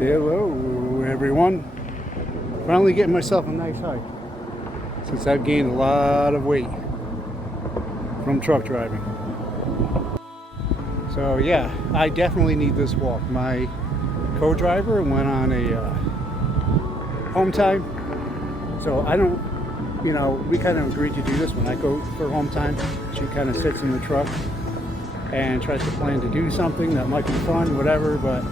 Hello everyone. Finally getting myself a nice hike since I've gained a lot of weight from truck driving. So yeah, I definitely need this walk. My co-driver went on a home time, so I don't, we kind of agreed to do this. When I go for home time, she kind of sits in the truck and tries to plan to do something that might be fun, whatever, but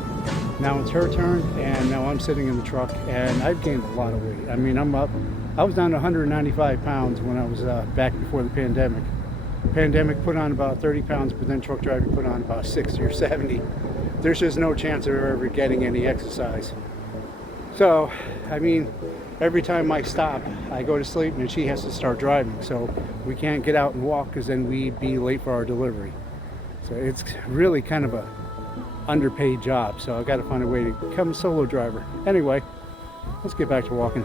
now it's her turn, and now I'm sitting in the truck, and I've gained a lot of weight. I mean, I was down to 195 pounds when I was back before the pandemic. The pandemic put on about 30 pounds, but then truck driving put on about 60 or 70. There's just no chance of ever getting any exercise. So, I mean, every time I stop, I go to sleep, and she has to start driving. So we can't get out and walk because then we'd be late for our delivery. So it's really kind of a underpaid job, so I've got to find a way to become a solo driver. Anyway, let's get back to walking.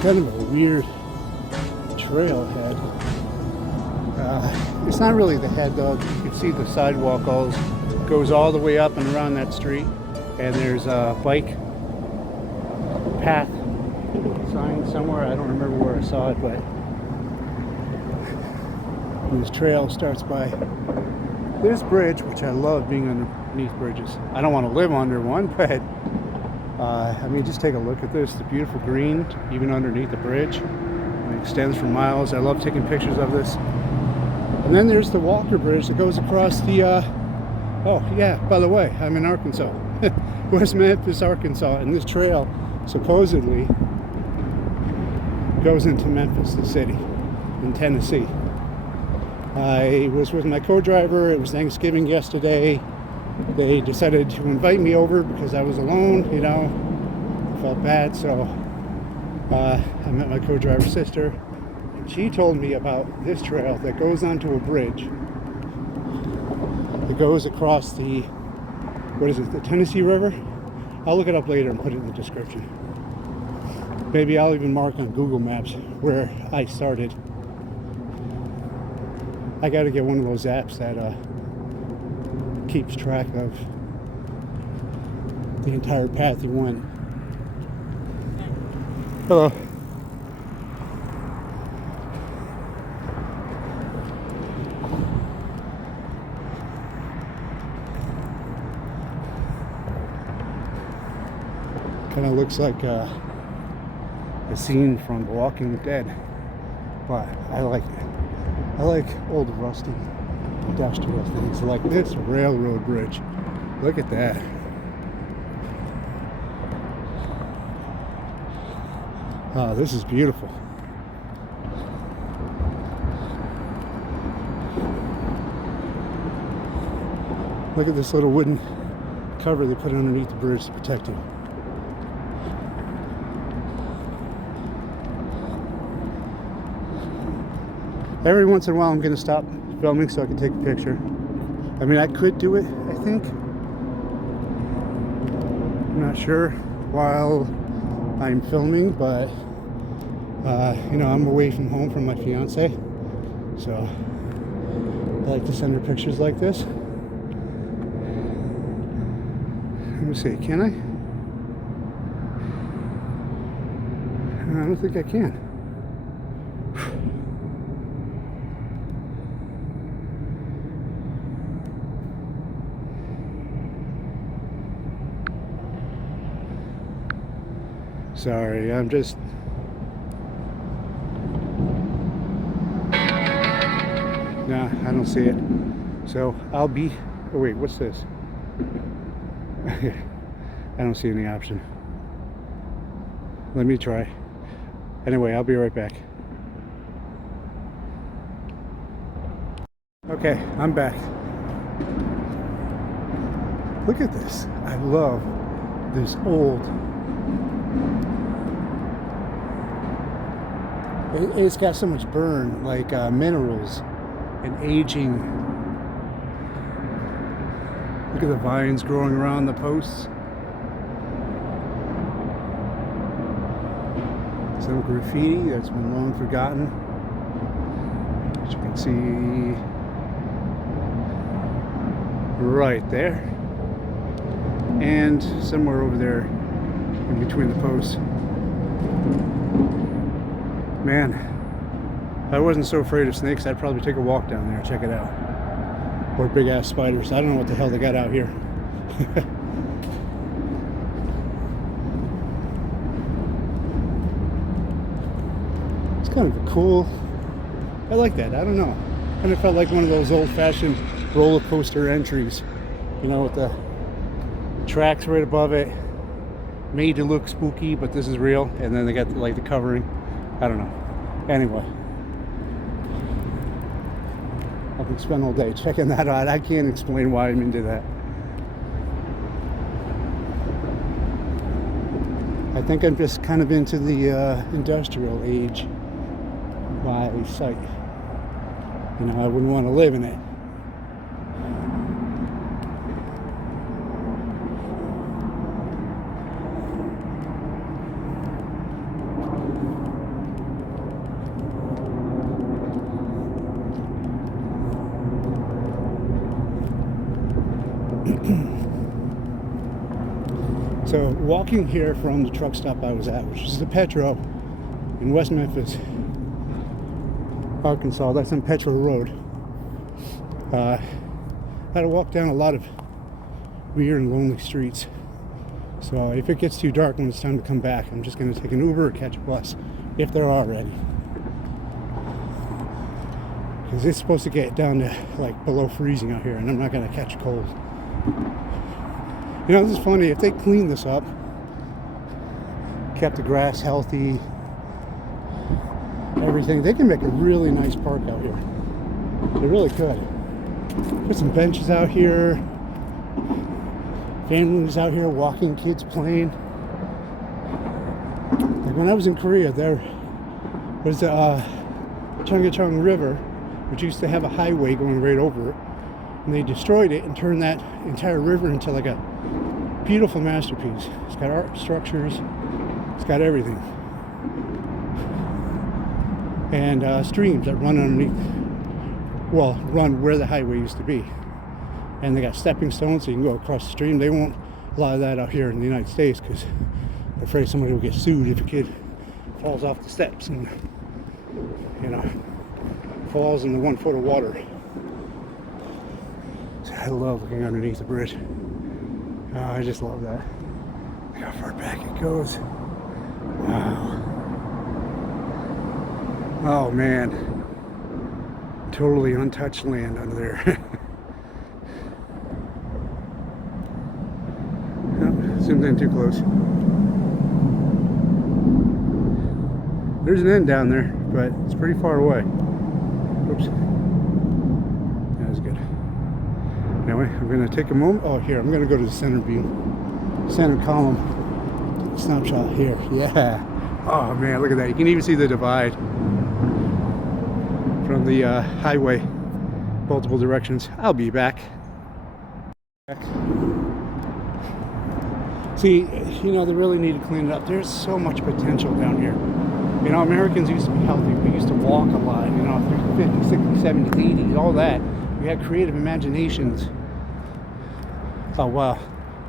Kind of a weird trailhead. It's not really the head though. You can see the sidewalk goes all the way up and around that street, and there's a bike path sign somewhere. I don't remember where I saw it, but this trail starts by this bridge, which I love being underneath bridges. I don't want to live under one, but I mean, just take a look at this. The beautiful green, even underneath the bridge. It extends for miles. I love taking pictures of this. And then there's the Walker Bridge that goes across the, oh yeah, by the way, I'm in Arkansas. West Memphis, Arkansas, and this trail supposedly goes into Memphis, the city, in Tennessee. I was with my co-driver. It was Thanksgiving yesterday. They decided to invite me over because I was alone, I felt bad, so I met my co-driver's sister. She told me about this trail that goes onto a bridge that goes across the, the Tennessee River? I'll look it up later and put it in the description. Maybe I'll even mark on Google Maps where I started. I got to get one of those apps that keeps track of the entire path you went. Hello. Kind of looks like a scene from The Walking Dead, but I like it. I like old rusty industrial things like this railroad bridge. Look at that. Oh, this is beautiful. Look at this little wooden cover they put underneath the bridge to protect you. Every once in a while I'm going to stop filming so I can take a picture. I mean, I could do it, I think. I'm not sure while I'm filming, but I'm away from home from my fiance, so I like to send her pictures like this. Let me see, can I? I don't think I can. Sorry, I'm just... Nah, I don't see it. So I'll be... Oh wait, what's this? I don't see any option. Let me try. Anyway, I'll be right back. Okay, I'm back. Look at this. I love this old... It's got so much burn, like minerals and aging. Look at the vines growing around the posts. Some graffiti that's been long forgotten. As you can see, right there, and somewhere over there in between the posts. Man, if I wasn't so afraid of snakes, I'd probably take a walk down there and check it out. Or big ass spiders. I don't know what the hell they got out here. It's kind of a cool, I like that. I don't know. Kind of felt like one of those old-fashioned roller coaster entries, you know, with the tracks right above it, made to look spooky, but this is real. And then they got like the covering. I don't know. Anyway, I can spend all day checking that out. I can't explain why I'm into that. I think I'm just kind of into the industrial age by sight. You know, I wouldn't want to live in it. So walking here from the truck stop I was at, which is the Petro in West Memphis, Arkansas, that's on Petro Rd. I had to walk down a lot of weird and lonely streets. So if it gets too dark when it's time to come back, I'm just going to take an Uber or catch a bus, if there are any. Because it's supposed to get down to like below freezing out here, and I'm not going to catch a cold. You know, this is funny. If they cleaned this up, kept the grass healthy, everything, they can make a really nice park out here. They really could. Put some benches out here, families out here walking, kids playing. Like when I was in Korea, there was the Cheongchang River, which used to have a highway going right over it. And they destroyed it and turned that entire river into like a beautiful masterpiece. It's got art structures, it's got everything. And streams that run underneath, well, run where the highway used to be. And they got stepping stones so you can go across the stream. They won't allow that out here in the United States because they're afraid somebody will get sued if a kid falls off the steps and, you know, falls into 1 foot of water. I love looking underneath the bridge. Oh, I just love that. Look how far back it goes. Wow. Oh man. Totally untouched land under there. Oh, zoomed in too close. There's an end down there, but it's pretty far away. Oops. That was good. Anyway, I'm going to take a moment. Oh, here, I'm going to go to the center view. Center column. Snapshot here. Yeah. Oh, man, look at that. You can even see the divide from the highway. Multiple directions. I'll be back. See, you know, they really need to clean it up. There's so much potential down here. You know, Americans used to be healthy. We used to walk a lot, you know, 50s, 60s, 70s, 80s, all that. We had creative imaginations. Oh wow,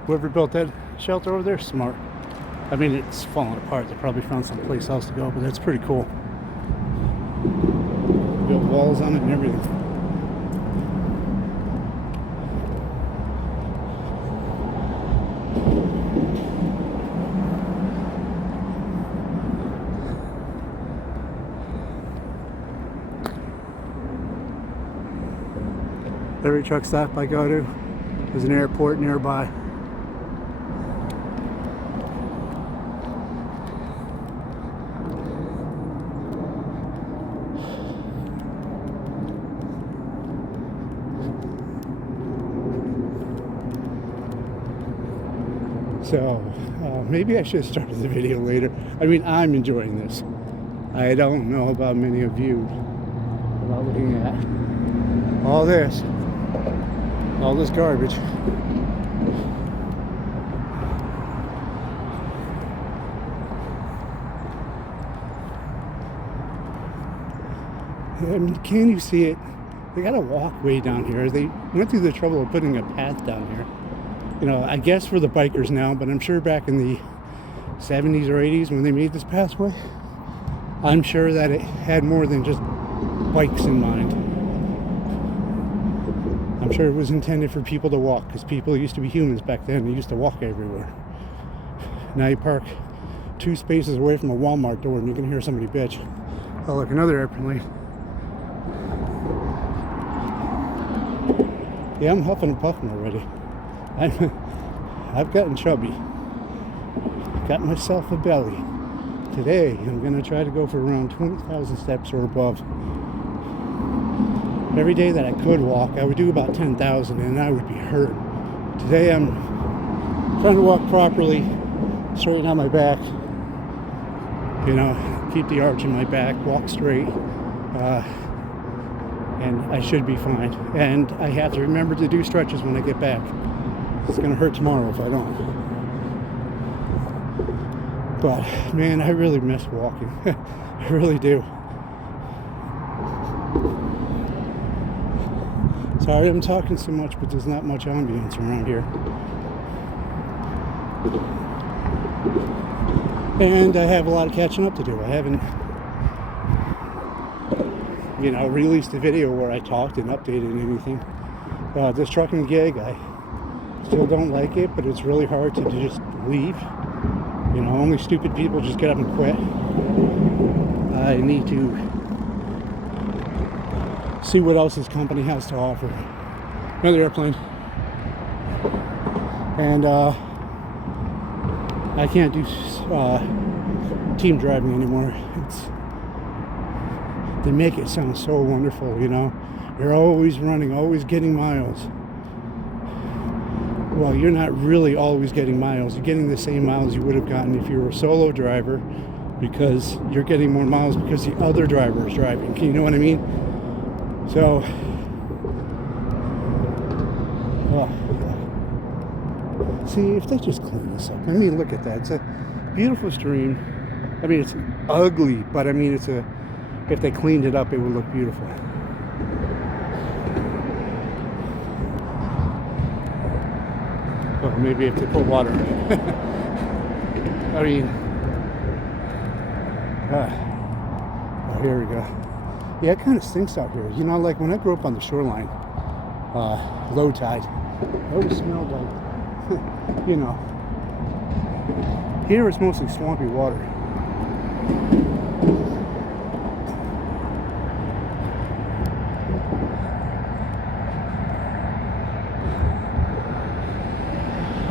whoever built that shelter over there, smart. I mean, it's falling apart. They probably found some place else to go, but that's pretty cool. Built walls on it and everything. Every truck stop I go to, there's an airport nearby. So maybe I should have started the video later. I mean, I'm enjoying this. I don't know about many of you about looking at all this garbage. And can you see it? They got a walkway down here. They went through the trouble of putting a path down here. You know, I guess for the bikers now, but I'm sure back in the 70s or 80s when they made this pathway, I'm sure that it had more than just bikes in mind. I'm sure it was intended for people to walk, because people used to be humans back then. They used to walk everywhere. Now you park 2 spaces away from a Walmart door and you can hear somebody bitch. Oh look, another airplane. Yeah, I'm huffing and puffing already. I've gotten chubby. Got myself a belly. Today, I'm going to try to go for around 20,000 steps or above. Every day that I could walk, I would do about 10,000 and I would be hurt. Today, I'm trying to walk properly, straighten out my back, you know, keep the arch in my back, walk straight, and I should be fine. And I have to remember to do stretches when I get back. It's going to hurt tomorrow if I don't. But man, I really miss walking. I really do. Sorry I'm talking so much, but there's not much ambience around here. And I have a lot of catching up to do. I haven't, you know, released a video where I talked and updated anything. This trucking gig, I still don't like it, but it's really hard to just leave. You know, only stupid people just get up and quit. I need to see what else this company has to offer. Another airplane. And I can't do team driving anymore. They make it sound so wonderful, you know. You're always running, always getting miles. Well, you're not really always getting miles. You're getting the same miles you would have gotten if you were a solo driver, because you're getting more miles because the other driver is driving. You know what I mean? So, see, if they just clean this up. I mean, look at that. It's a beautiful stream. I mean, it's ugly, but I mean, if they cleaned it up, it would look beautiful. Well, maybe if they put water in it. I mean, oh, here we go. Yeah, it kind of stinks out here. You know, like when I grew up on the shoreline, low tide, it always smelled like, you know, here it's mostly swampy water.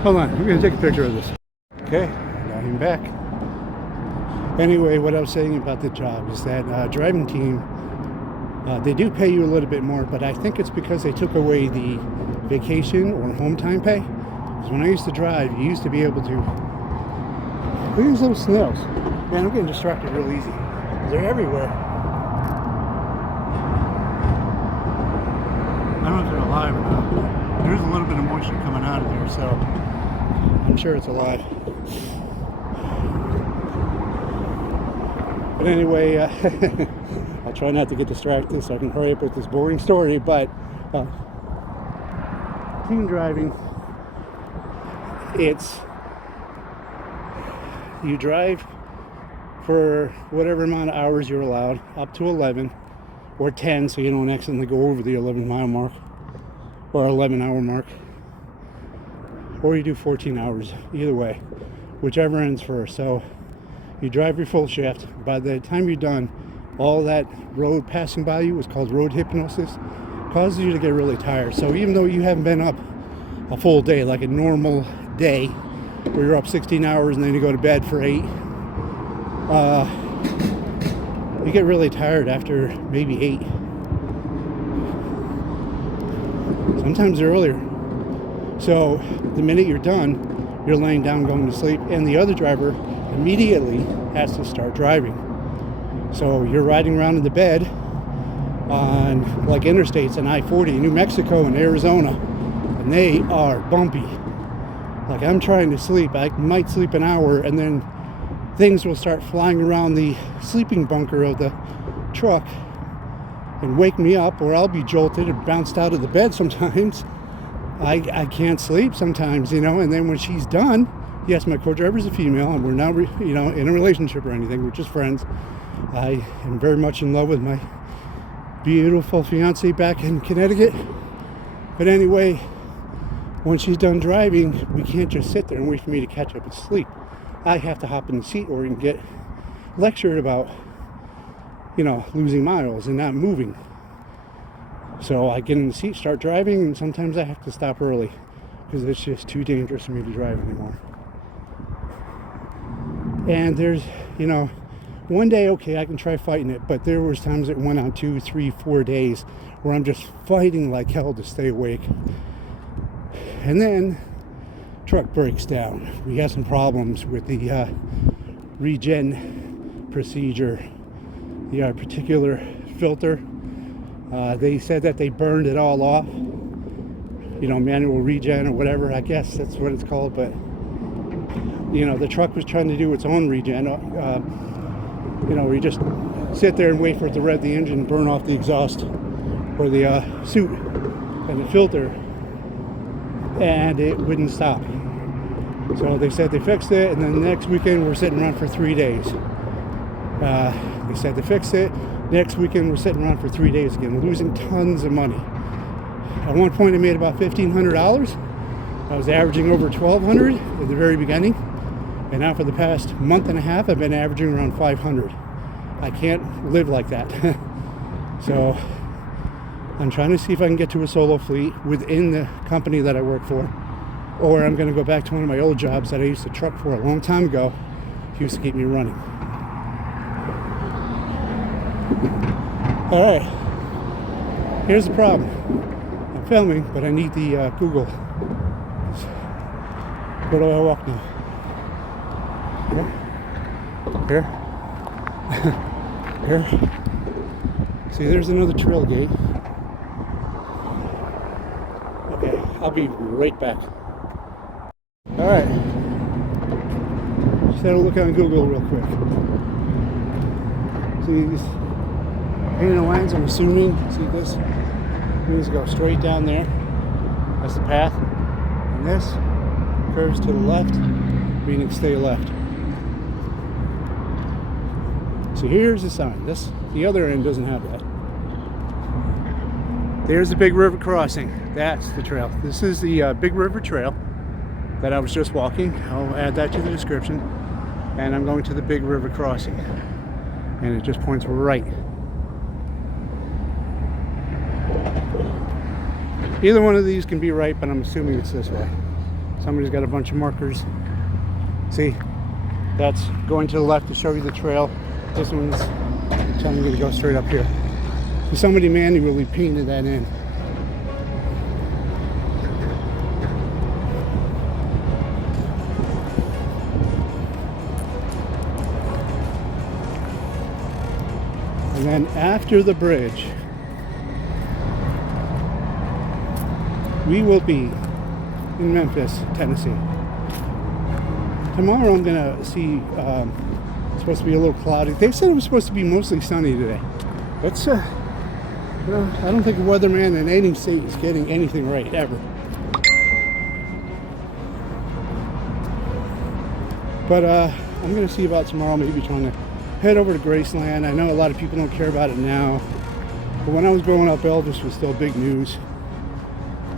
Hold on, I'm going to take a picture of this. Okay, got him back. Anyway, what I was saying about the job is that driving team, they do pay you a little bit more, but I think it's because they took away the vacation or home time pay. Because when I used to drive, you used to be able to... Look at these little snails. Man, I'm getting distracted real easy. They're everywhere. I don't know if they're alive or not. There's a little bit of moisture coming out of there, so I'm sure it's alive. But anyway, I'll try not to get distracted so I can hurry up with this boring story. But team driving, it's you drive for whatever amount of hours you're allowed, up to 11 or 10, so you don't accidentally go over the 11-mile mark or 11-hour mark, or you do 14 hours, either way, whichever ends first. So you drive your full shift. By the time you're done, all that road passing by you is called road hypnosis, causes you to get really tired. So even though you haven't been up a full day, like a normal day where you're up 16 hours and then you go to bed for 8, you get really tired after maybe 8, sometimes earlier. So the minute you're done, you're laying down going to sleep, and the other driver immediately has to start driving. So you're riding around in the bed on like interstates and I-40 in New Mexico and Arizona, and they are bumpy. Like, I'm trying to sleep, I might sleep an hour, and then things will start flying around the sleeping bunker of the truck, and wake me up, or I'll be jolted or bounced out of the bed sometimes. I can't sleep sometimes, you know, and then when she's done, yes, my co-driver's a female, and we're not, you know, in a relationship or anything, we're just friends. I am very much in love with my beautiful fiance back in Connecticut. But anyway, when she's done driving, we can't just sit there and wait for me to catch up and sleep. I have to hop in the seat or get lectured about, you know, losing miles and not moving. So I get in the seat, start driving, and sometimes I have to stop early because it's just too dangerous for me to drive anymore. And there's, you know, one day, okay, I can try fighting it, but there was times it went on 2, 3, 4 days where I'm just fighting like hell to stay awake. And then truck breaks down. We got some problems with the regen procedure, the particular filter. They said that they burned it all off, you know, manual regen or whatever, I guess that's what it's called. But you know, the truck was trying to do its own regen. You know, we just sit there and wait for it to rev the engine and burn off the exhaust or the suit and the filter, and it wouldn't stop. So they said they fixed it, and then the next weekend we're sitting around for 3 days. They said they fixed it. Next weekend we're sitting around for 3 days again, losing tons of money. At one point I made about $1,500. I was averaging over $1,200 at the very beginning, and now for the past month and a half I've been averaging around $500. I can't live like that. So I'm trying to see if I can get to a solo fleet within the company that I work for, or I'm going to go back to one of my old jobs that I used to truck for a long time ago. He used to keep me running. All right, here's the problem. I'm filming, but I need the Google. Where do I walk now? Here? Here? See, there's another trail gate. Okay, I'll be right back. All right. Just had a look on Google real quick. See these painted lines, I'm assuming. See this? It means to go straight down there. That's the path. And this curves to the left, meaning stay left. So here's the sign. The other end doesn't have that. There's the Big River crossing. That's the trail. This is the Big River Trail that I was just walking. I'll add that to the description. And I'm going to the Big River crossing. And it just points right. Either one of these can be right, but I'm assuming it's this way. Somebody's got a bunch of markers. See, that's going to the left to show you the trail. This one's telling me to go straight up here. So somebody manually painted that in. And then after the bridge, we will be in Memphis, Tennessee. Tomorrow I'm gonna see, it's supposed to be a little cloudy. They said it was supposed to be mostly sunny today. It's, you know, I don't think a weatherman in any state is getting anything right, ever. But I'm gonna see about tomorrow, maybe trying to head over to Graceland. I know a lot of people don't care about it now, but when I was growing up, Elvis was still big news.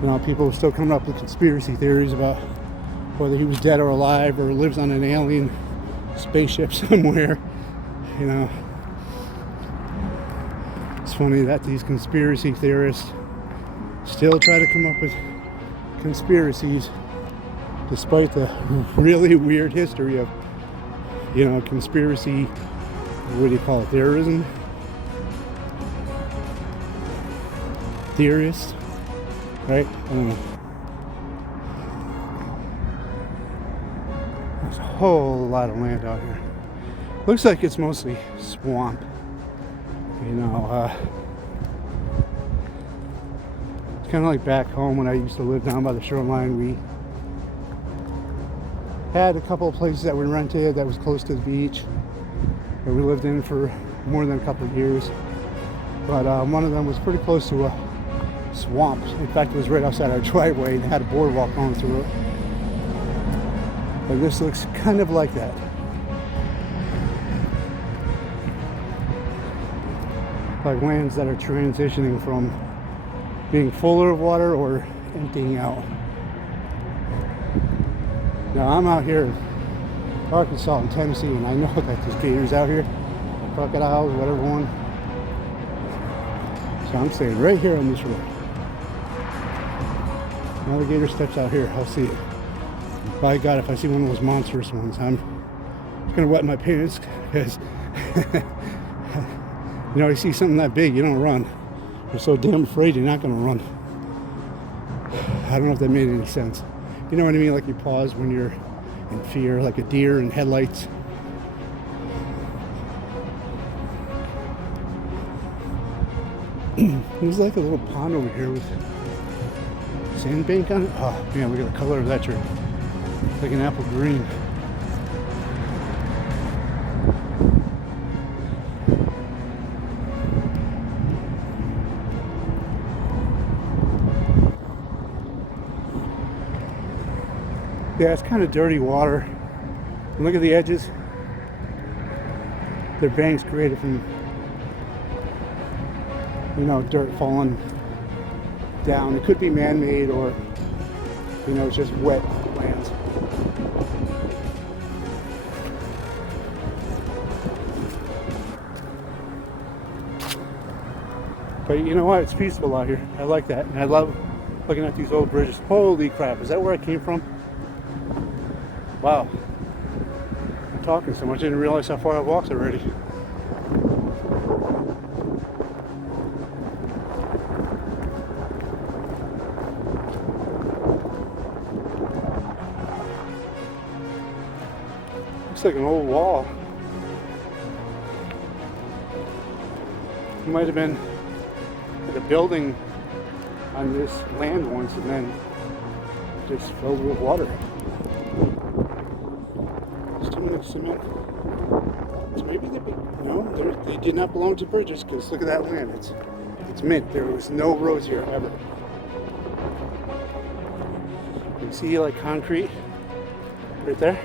You know, people were still coming up with conspiracy theories about whether he was dead or alive or lives on an alien spaceship somewhere. You know, it's funny that these conspiracy theorists still try to come up with conspiracies despite the really weird history of, you know, conspiracy, what do you call it, terrorism? Theorists, right? I don't know. There's a whole lot of land out here. Looks like it's mostly swamp. You know, it's kind of like back home when I used to live down by the shoreline. We had a couple of places that we rented that was close to the beach that we lived in for more than a couple of years. but one of them was pretty close to a swamp. In fact, it was right outside our driveway and had a boardwalk going through it. But this looks kind of like that. Like lands that are transitioning from being fuller of water or emptying out. Now I'm out here in Arkansas and Tennessee, and I know that there's gators out here, crocodiles, whatever one. So I'm staying right here on this road. Another gator steps out here, I'll see it. By God, if I see one of those monstrous ones, I'm gonna wet my pants, because you know, you see something that big, you don't run. You're so damn afraid you're not gonna run. I don't know if that made any sense. You know what I mean? Like you pause when you're in fear, like a deer in headlights. There's like a little pond over here with sandbank on it. Oh man, look at the color of that tree. It's like an apple green. Yeah, it's kind of dirty water. And look at the edges. They're banks created from, you know, dirt falling down. It could be man-made, or, you know, it's just wet lands. But you know what? It's peaceful out here. I like that. And I love looking at these old bridges. Holy crap, is that where I came from? Wow. I'm talking so much I didn't realize how far I've walked already. Looks like an old wall. It might have been like a building on this land once and then just filled with water. Cement. So maybe they did not belong to bridges, because look at that land. It's mint. There was no roads here ever. You can see like concrete right there.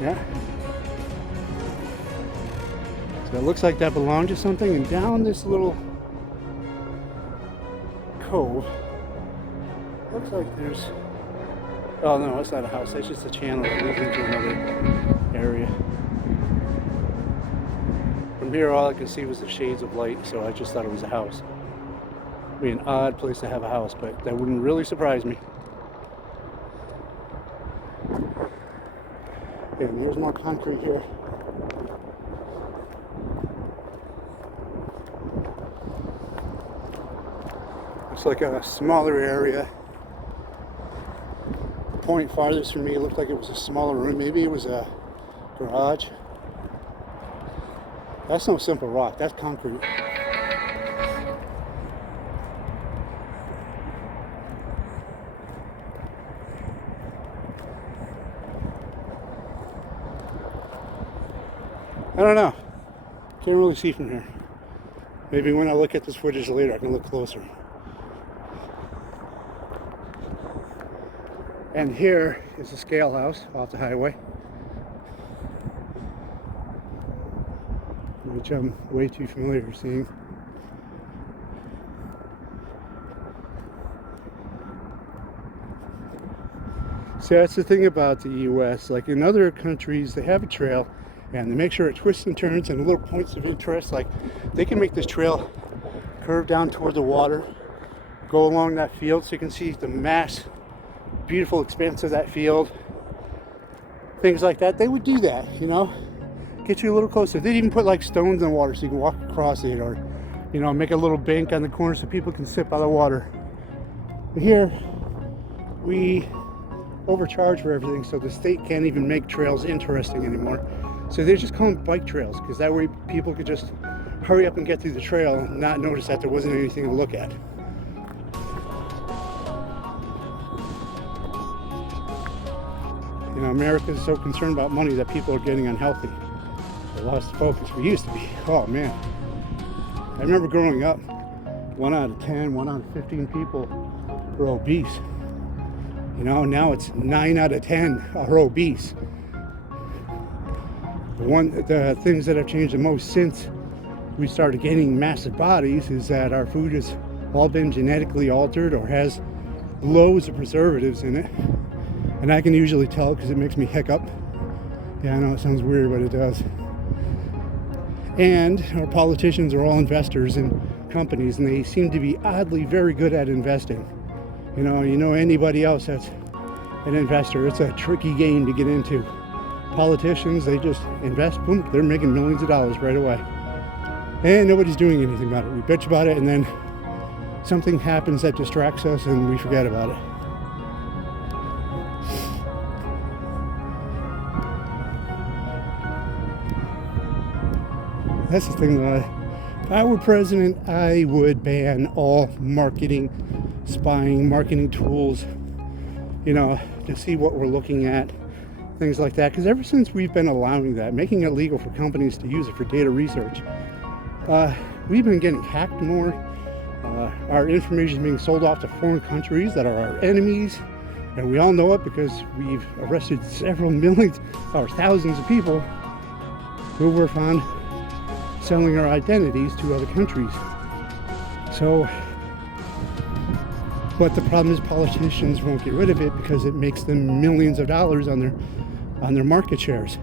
Yeah. So it looks like that belonged to something, and down this little cove, looks like there's, oh no, that's not a house, that's just a channel that leads into another area. From here all I could see was the shades of light, so I just thought it was a house. It'd be an odd place to have a house, but that wouldn't really surprise me. And here's more concrete here. Looks like a smaller area. The point farthest from me looked like it was a smaller room. Maybe it was a garage. That's no simple rock, that's concrete. I don't know. Can't really see from here. Maybe when I look at this footage later I can look closer. And here is a scale house off the highway, which I'm way too familiar with seeing. See, that's the thing about the US. Like in other countries, they have a trail and they make sure it twists and turns and little points of interest. Like they can make this trail curve down toward the water, go along that field so you can see the mass, beautiful expanse of that field. Things like that. They would do that, you know, get you a little closer. They'd even put like stones in the water so you can walk across it, or, you know, make a little bank on the corner so people can sit by the water. But here, we overcharge for everything, so the state can't even make trails interesting anymore. So they just call them bike trails, because that way people could just hurry up and get through the trail and not notice that there wasn't anything to look at. You know, America is so concerned about money that people are getting unhealthy. lost focus. We used to be, oh man. I remember growing up, 1 out of 10, 1 out of 15 people were obese. You know, now it's 9 out of 10 are obese. The things that have changed the most since we started gaining massive bodies is that our food has all been genetically altered or has loads of preservatives in it. And I can usually tell because it makes me hiccup. Yeah, I know it sounds weird, but it does. And our politicians are all investors in companies, and they seem to be oddly very good at investing. You know anybody else that's an investor, it's a tricky game to get into. Politicians, they just invest, boom, they're making millions of dollars right away. And nobody's doing anything about it. We bitch about it, and then something happens that distracts us, and we forget about it. That's the thing. If I were president, I would ban all marketing, spying, marketing tools, to see what we're looking at, things like that. Because ever since we've been allowing that, making it legal for companies to use it for data research, we've been getting hacked more. Our information is being sold off to foreign countries that are our enemies. And we all know it because we've arrested several millions or thousands of people who were found selling our identities to other countries. So, but the problem is politicians won't get rid of it because it makes them millions of dollars on their market shares.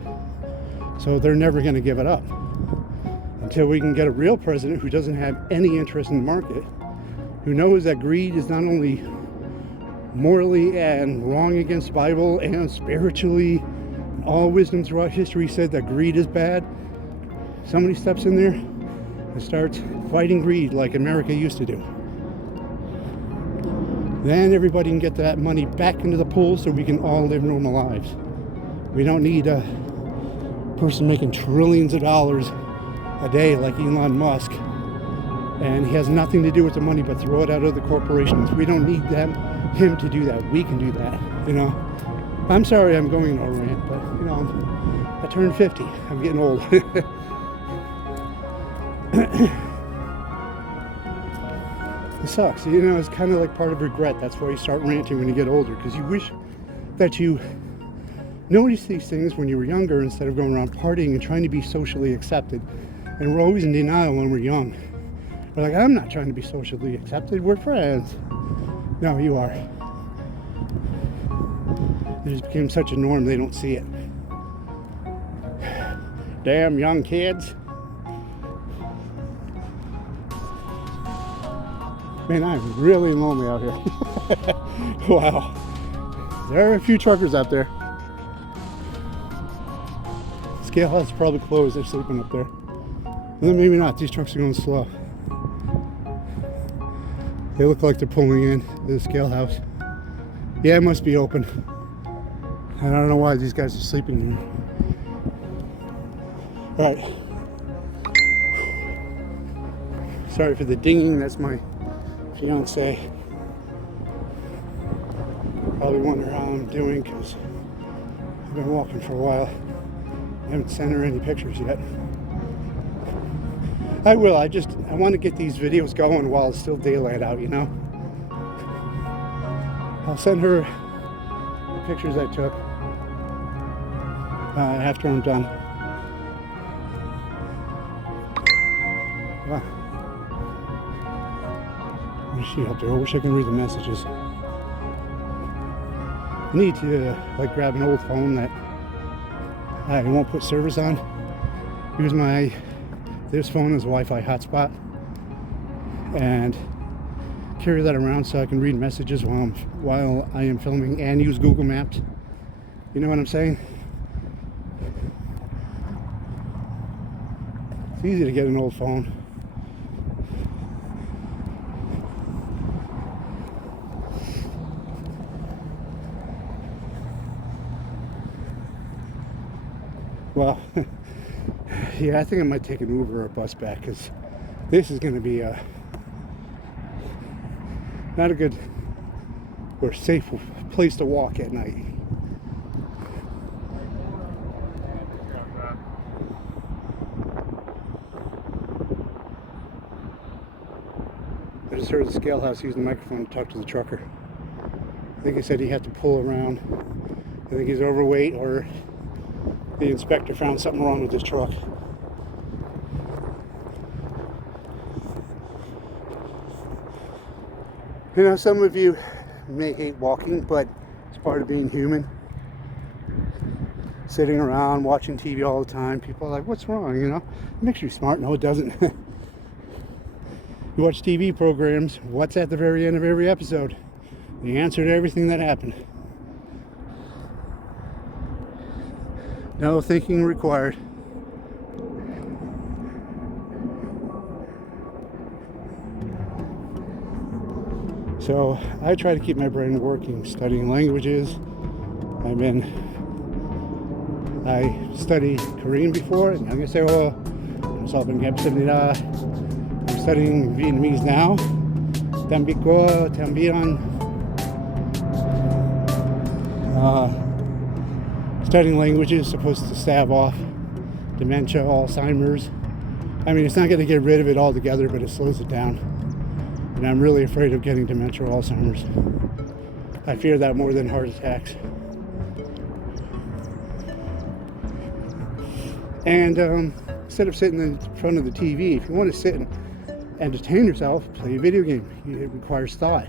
So they're never going to give it up until we can get a real president who doesn't have any interest in the market, who knows that greed is not only morally and wrong against the Bible and spiritually. All wisdom throughout history said that greed is bad. Somebody steps in there and starts fighting greed like America used to do. Then everybody can get that money back into the pool so we can all live normal lives. We don't need a person making trillions of dollars a day like Elon Musk, and he has nothing to do with the money but throw it out of the corporations. We don't need him to do that. We can do that, I'm sorry I'm going on a rant, but I turned 50. I'm getting old. It sucks. It's kind of like part of regret. That's why you start ranting when you get older, because you wish that you noticed these things when you were younger instead of going around partying and trying to be socially accepted. And we're always in denial when we're young. We're like, I'm not trying to be socially accepted. We're friends. No, you are. It just became such a norm, they don't see it. Damn young kids. Man, I'm really lonely out here. Wow. There are a few truckers out there. Scale house is probably closed. They're sleeping up there. And then maybe not. These trucks are going slow. They look like they're pulling in to the scale house. Yeah, it must be open. I don't know why these guys are sleeping here. All right. Sorry for the dinging. That's my fiance. Probably wonder how I'm doing because I've been walking for a while. I haven't sent her any pictures yet. I will. I want to get these videos going while it's still daylight out, I'll send her the pictures I took after I'm done. Wow. What is she up there? I wish I can read the messages. I need to grab an old phone that I won't put service on. Use this phone as a Wi-Fi hotspot and carry that around so I can read messages while I am filming and use Google Maps. You know what I'm saying? It's easy to get an old phone. Well, yeah, I think I might take an Uber or a bus back because this is going to be not a good or safe place to walk at night. I just heard the scale house using the microphone to talk to the trucker. I think he said he had to pull around. I think he's overweight, or the inspector found something wrong with his truck. You know, some of you may hate walking, but it's part of being human. Sitting around watching TV all the time, people are like, what's wrong? You know, it makes you smart. No, it doesn't. You watch TV programs, what's at the very end of every episode? The answer to everything that happened. No thinking required. So I try to keep my brain working, studying languages. I studied Korean before, and I'm gonna say, oh, I'm studying Vietnamese now. Studying languages is supposed to stave off dementia, Alzheimer's. I mean, it's not going to get rid of it altogether, but it slows it down. And I'm really afraid of getting dementia or Alzheimer's. I fear that more than heart attacks. And instead of sitting in front of the TV, if you want to sit and entertain yourself, play a video game. It requires thought.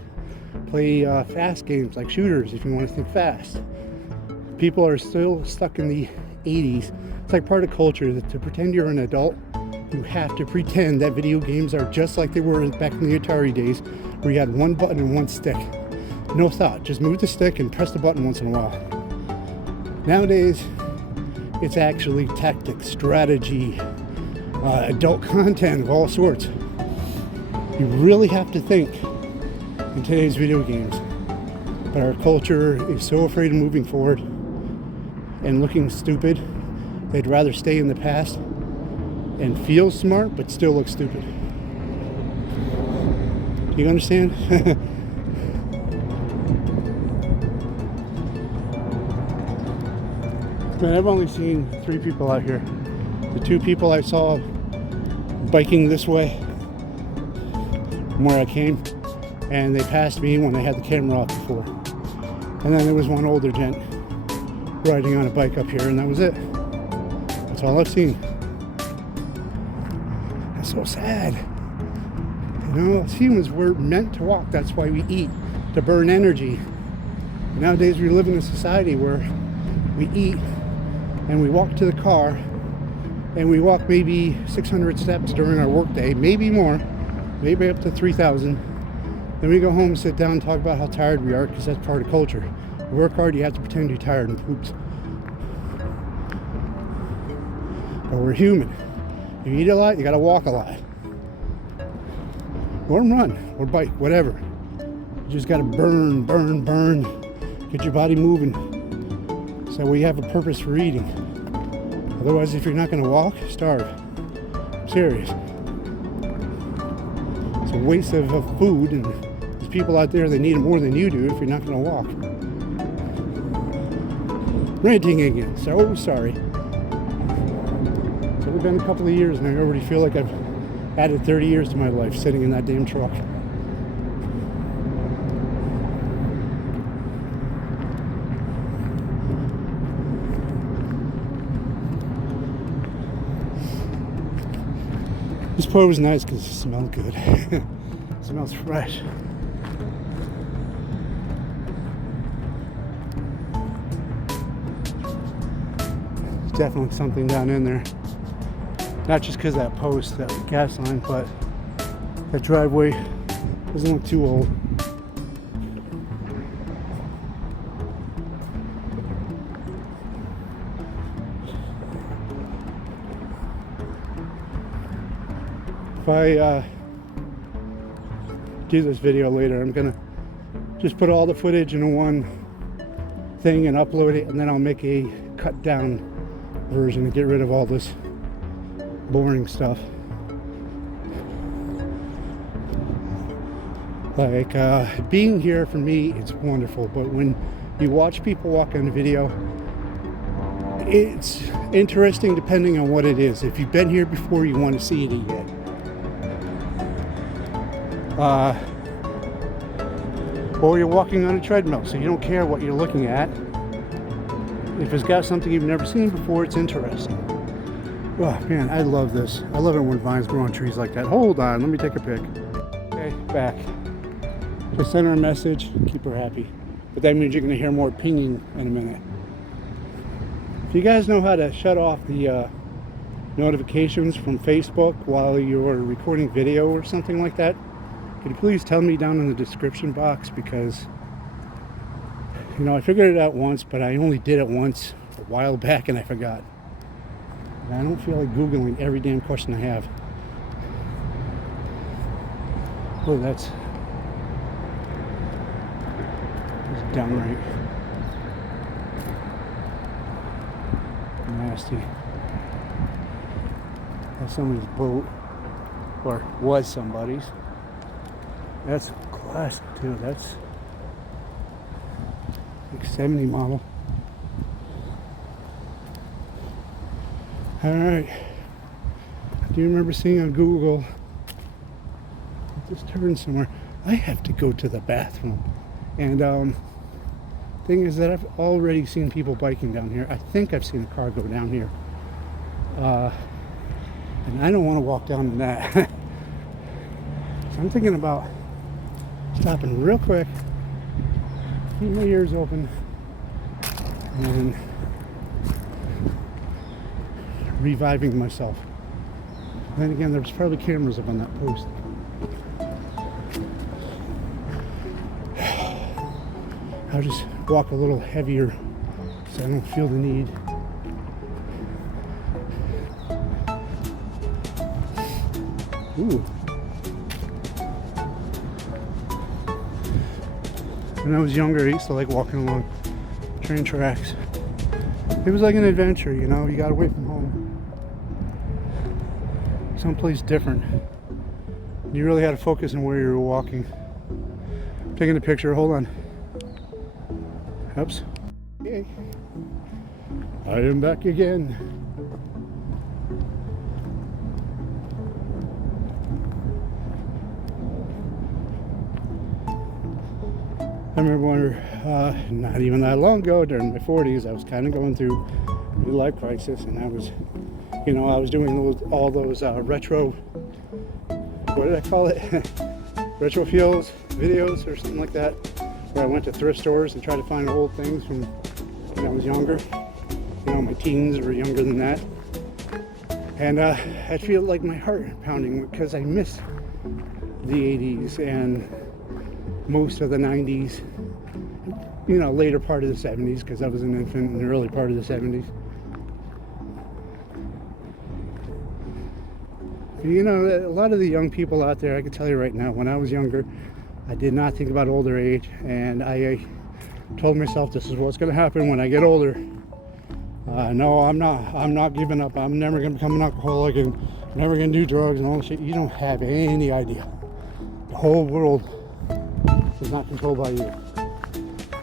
Play fast games like shooters if you want to think fast. People are still stuck in the 80s. It's like part of culture that to pretend you're an adult, you have to pretend that video games are just like they were back in the Atari days, where you had one button and one stick. No thought, just move the stick and press the button once in a while. Nowadays, it's actually tactics, strategy, adult content of all sorts. You really have to think in today's video games. But our culture is so afraid of moving forward and looking stupid, they'd rather stay in the past and feel smart but still look stupid. You understand? Man, I've only seen 3 people out here. The 2 people I saw biking this way from where I came, and they passed me when I had the camera off before. And then there was one older gent riding on a bike up here, and that was it. That's all I've seen. That's so sad. You know, as humans, we're meant to walk. That's why we eat, to burn energy. Nowadays, we live in a society where we eat and we walk to the car and we walk maybe 600 steps during our workday, maybe more, maybe up to 3,000. Then we go home, sit down, and talk about how tired we are, because that's part of culture. You work hard, you have to pretend you're tired and poops. But we're human. You eat a lot, you gotta walk a lot. Or run, or bike, whatever. You just gotta burn. Get your body moving. So we have a purpose for eating. Otherwise, if you're not gonna walk, starve. I'm serious. It's a waste of food, and there's people out there that need it more than you do if you're not going to walk. Ranting again, so sorry. It's only been a couple of years and I already feel like I've added 30 years to my life sitting in that damn truck. This pole was nice because it smelled good. It smells fresh. There's definitely something down in there. Not just because that post, that gas line, but that driveway doesn't look too old. If I do this video later, I'm gonna just put all the footage into one thing and upload it, and then I'll make a cut down version and get rid of all this boring stuff. Like being here for me, it's wonderful, but when you watch people walk on the video, it's interesting depending on what it is. If you've been here before, you want to see it again. or you're walking on a treadmill, so you don't care what you're looking at. If it's got something you've never seen before, it's interesting. Oh man, I love this. I love it when vines grow on trees like that. Hold on, let me take a pic. Okay, back. Just send her a message, keep her happy. But that means you're going to hear more pinging in a minute. If you guys know how to shut off the notifications from Facebook while you're recording video or something like that, could you please tell me down in the description box? Because, you know, I figured it out once, but I only did it once a while back and I forgot. And I don't feel like Googling every damn question I have. Oh, that's downright nasty. That's somebody's boat, or was somebody's. That's classic too. That's like 70 model. All right. Do you remember seeing on Google? I just turned somewhere. I have to go to the bathroom. And thing is that I've already seen people biking down here. I think I've seen a car go down here. And I don't want to walk down in that. So I'm thinking about stopping real quick, keep my ears open, and reviving myself. Then again, there's probably cameras up on that post. I'll just walk a little heavier so I don't feel the need. Ooh. When I was younger, I used to like walking along train tracks. It was like an adventure, you know. You got away from home, someplace different. You really had to focus on where you were walking. I'm taking a picture. Hold on. Oops. Okay. I am back again. I remember when, not even that long ago, during my 40s, I was kind of going through a midlife crisis, and I was, you know, I was doing all those retro, what did I call it? Retro feels videos or something like that, where I went to thrift stores and tried to find old things from when I was younger. You know, my teens or younger than that. And I feel like my heart pounding because I miss the 80s and most of the 90s, you know, later part of the 70s, because I was an infant in the early part of the 70s. You know, a lot of the young people out there, I can tell you right now, when I was younger, I did not think about older age, and I told myself this is what's going to happen when I get older. No, I'm not giving up. I'm never going to become an alcoholic and never going to do drugs and all that shit. You don't have any idea. The whole world is not controlled by you.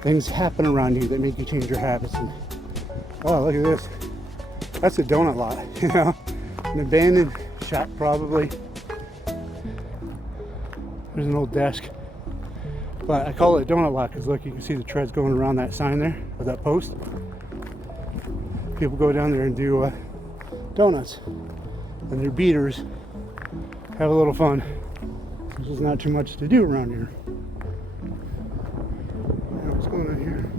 Things happen around you that make you change your habits. And, oh, look at this. That's a donut lot, you know? An abandoned shop, probably. There's an old desk. But I call it a donut lot because, look, you can see the treads going around that sign there, or that post. People go down there and do donuts. And their beaters have a little fun. There's just not too much to do around here. What's going on here?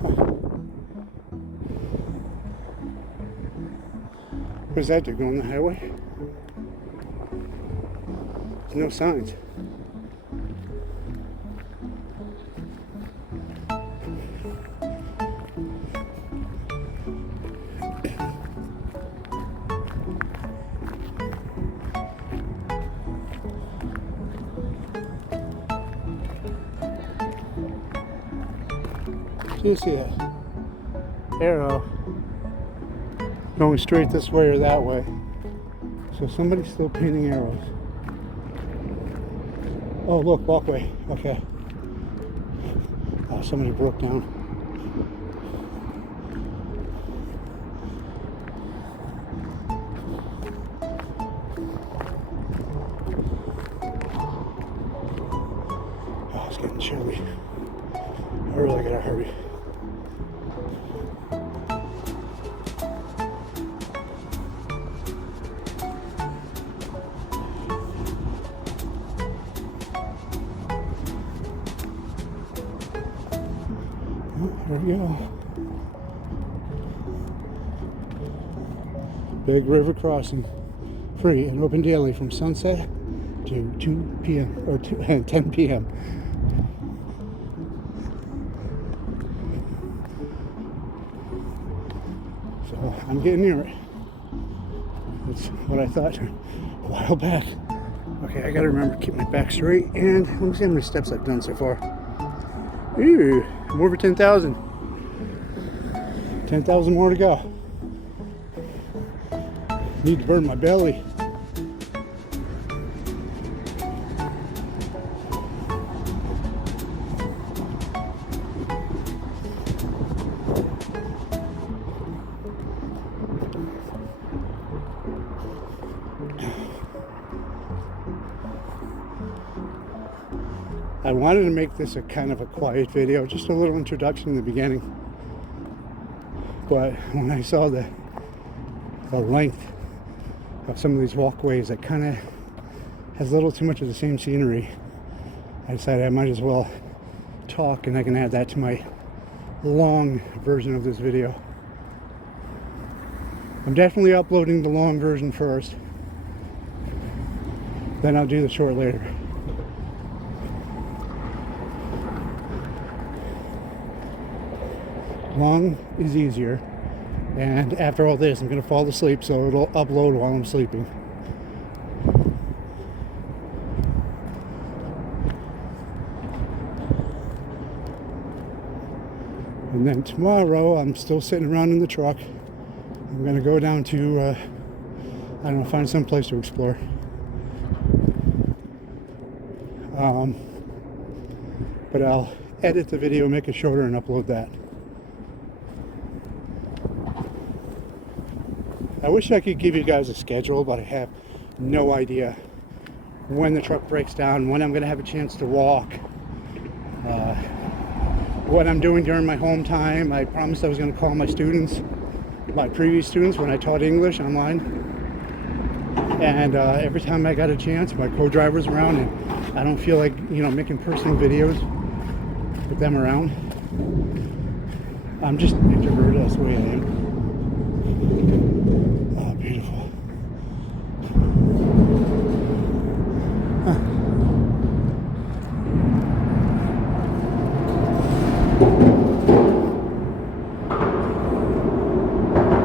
Huh. Where's that dude going? The highway? There's no signs. You see that arrow going straight this way or that way. So somebody's still painting arrows. Oh, look, walkway. Okay. Oh, somebody broke down. getting chilly. I really gotta hurry. Oh, there we go. Big river crossing. Free and open daily from sunset to 2 p.m. or 10 p.m. So I'm getting near it. That's what I thought a while back. Okay, I gotta remember to keep my back straight, and let me see how many steps I've done so far. Ooh, I'm over 10,000. 10,000 more to go. Need to burn my belly. I wanted to make this a kind of a quiet video, just a little introduction in the beginning. But when I saw the length of some of these walkways that kind of has a little too much of the same scenery, I decided I might as well talk, and I can add that to my long version of this video. I'm definitely uploading the long version first, then I'll do the short later. Long is easier, and after all this I'm going to fall asleep, so it'll upload while I'm sleeping. And then tomorrow I'm still sitting around in the truck. I'm going to go down to I don't know, find some place to explore. But I'll edit the video, make it shorter, and upload that. I wish I could give you guys a schedule, but I have no idea when the truck breaks down, when I'm going to have a chance to walk, what I'm doing during my home time. I promised I was going to call my students, my previous students, when I taught English online. And every time I got a chance, my co-driver's around, and I don't feel like, you know, making personal videos with them around. I'm just introverted, that's the way I am. Oh, beautiful. Huh.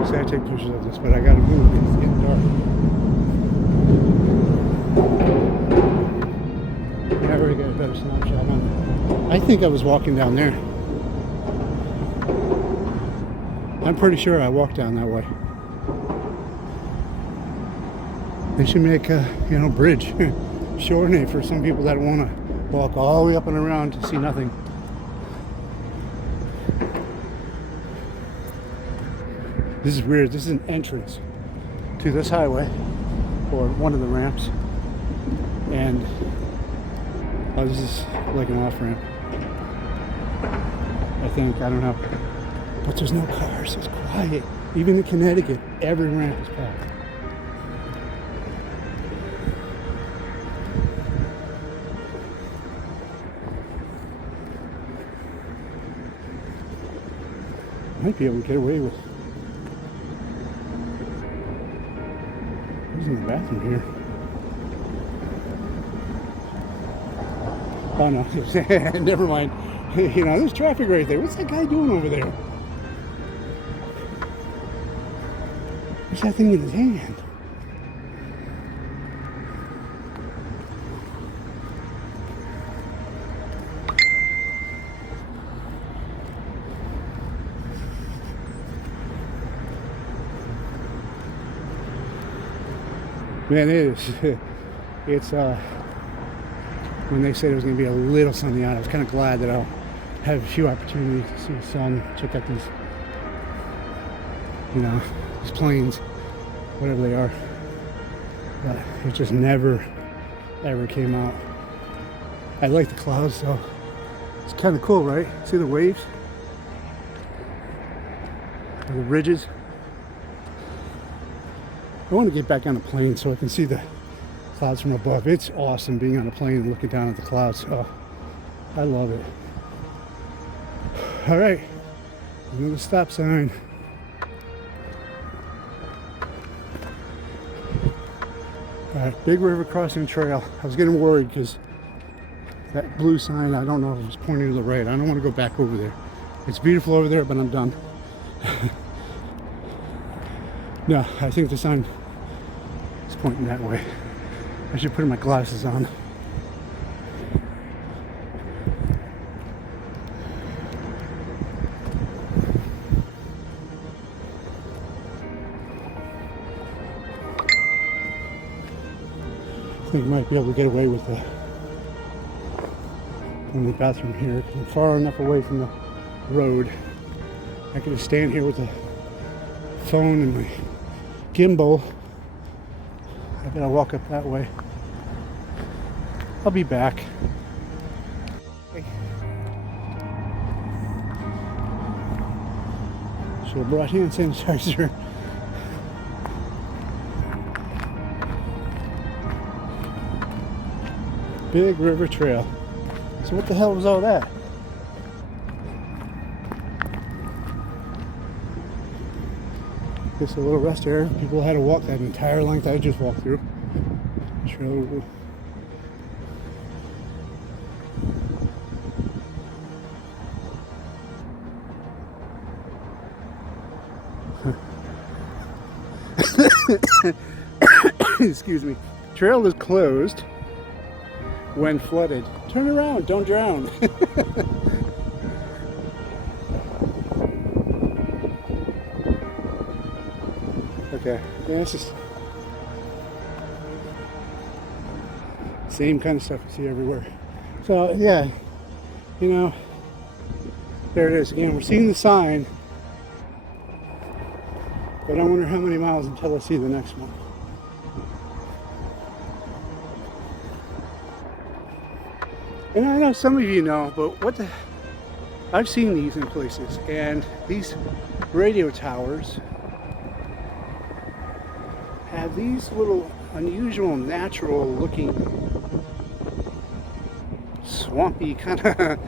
Say I take pictures of this, but I gotta move because it's getting dark. Yeah, I already got a better snapshot on it. I think I was walking down there. I'm pretty sure I walked down that way. They should make a, you know, bridge, shorten it for some people that want to walk all the way up and around to see nothing. This is weird. This is an entrance to this highway, or one of the ramps, and oh, this is like an off ramp. I think, I don't know. But there's no cars, it's quiet. Even in Connecticut, every ramp is packed. Might be able to get away with using the bathroom here. Oh no, never mind. You know, there's traffic right there. What's that guy doing over there? What's that thing in his hand? Man, it's when they said it was going to be a little sunny out, I was kind of glad that I'll have a few opportunities to see the sun, check out these, you know, these planes, whatever they are. But it just never, ever came out. I like the clouds, so It's kind of cool, right? See the waves? The ridges. I want to get back on a plane so I can see the clouds from above. It's awesome being on a plane and looking down at the clouds. Oh, I love it. All right, another stop sign. All right, Big River Crossing Trail. I was getting worried because that blue sign, I don't know if it was pointing to the right. I don't want to go back over there. It's beautiful over there, but I'm done. No, I think the sign is pointing that way. I should put my glasses on. I think I might be able to get away with the bathroom here. I'm far enough away from the road. I could just stand here with the phone and my gimbal. I gotta walk up that way. I'll be back. Should have brought hand sanitizer. Big River Trail. So what the hell was all that? Just a little rest area. People had to walk that entire length I just walked through. Trail. Excuse me. Trail is closed when flooded. Turn around, don't drown. Okay, yeah, it's just same kind of stuff you see everywhere. So yeah, you know, there it is again. We're seeing the sign, but I wonder how many miles until I see the next one. And I know some of you know, but I've seen these in places, and these radio towers have these little unusual, natural looking, swampy kind of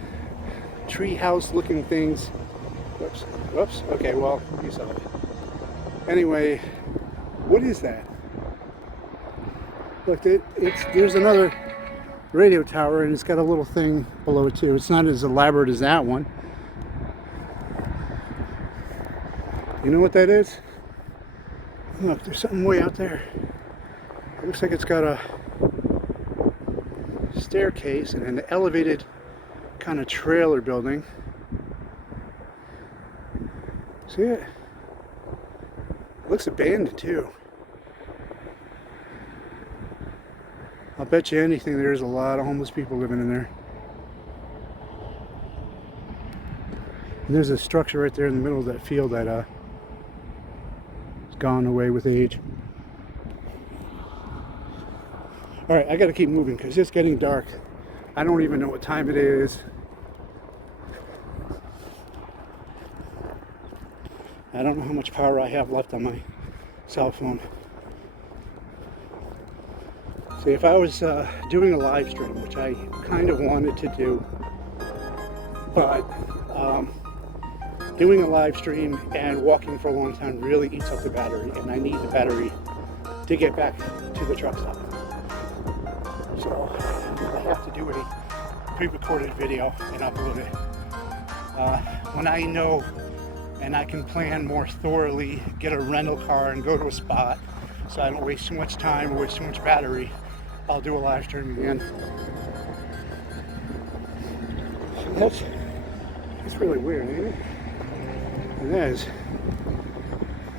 tree house looking things. Whoops, whoops, okay, well, you saw it. Anyway, what is that? Look, there's another radio tower, and it's got a little thing below it too. It's not as elaborate as that one. You know what that is? Look, there's something way out there. It looks like it's got a staircase and an elevated kind of trailer building. See it? It looks abandoned too. I'll bet you anything there's a lot of homeless people living in there. And there's a structure right there in the middle of that field that gone away with age. All right, I got to keep moving because it's getting dark. I don't even know what time it is. I don't know how much power I have left on my cell phone. See, if I was doing a live stream, which I kind of wanted to do, but doing a live stream and walking for a long time really eats up the battery, and I need the battery to get back to the truck stop. So I have to do a pre-recorded video and upload it. When I know and I can plan more thoroughly, get a rental car and go to a spot so I don't waste too much time or waste too much battery, I'll do a live stream again. So that's really weird, ain't it? And that is,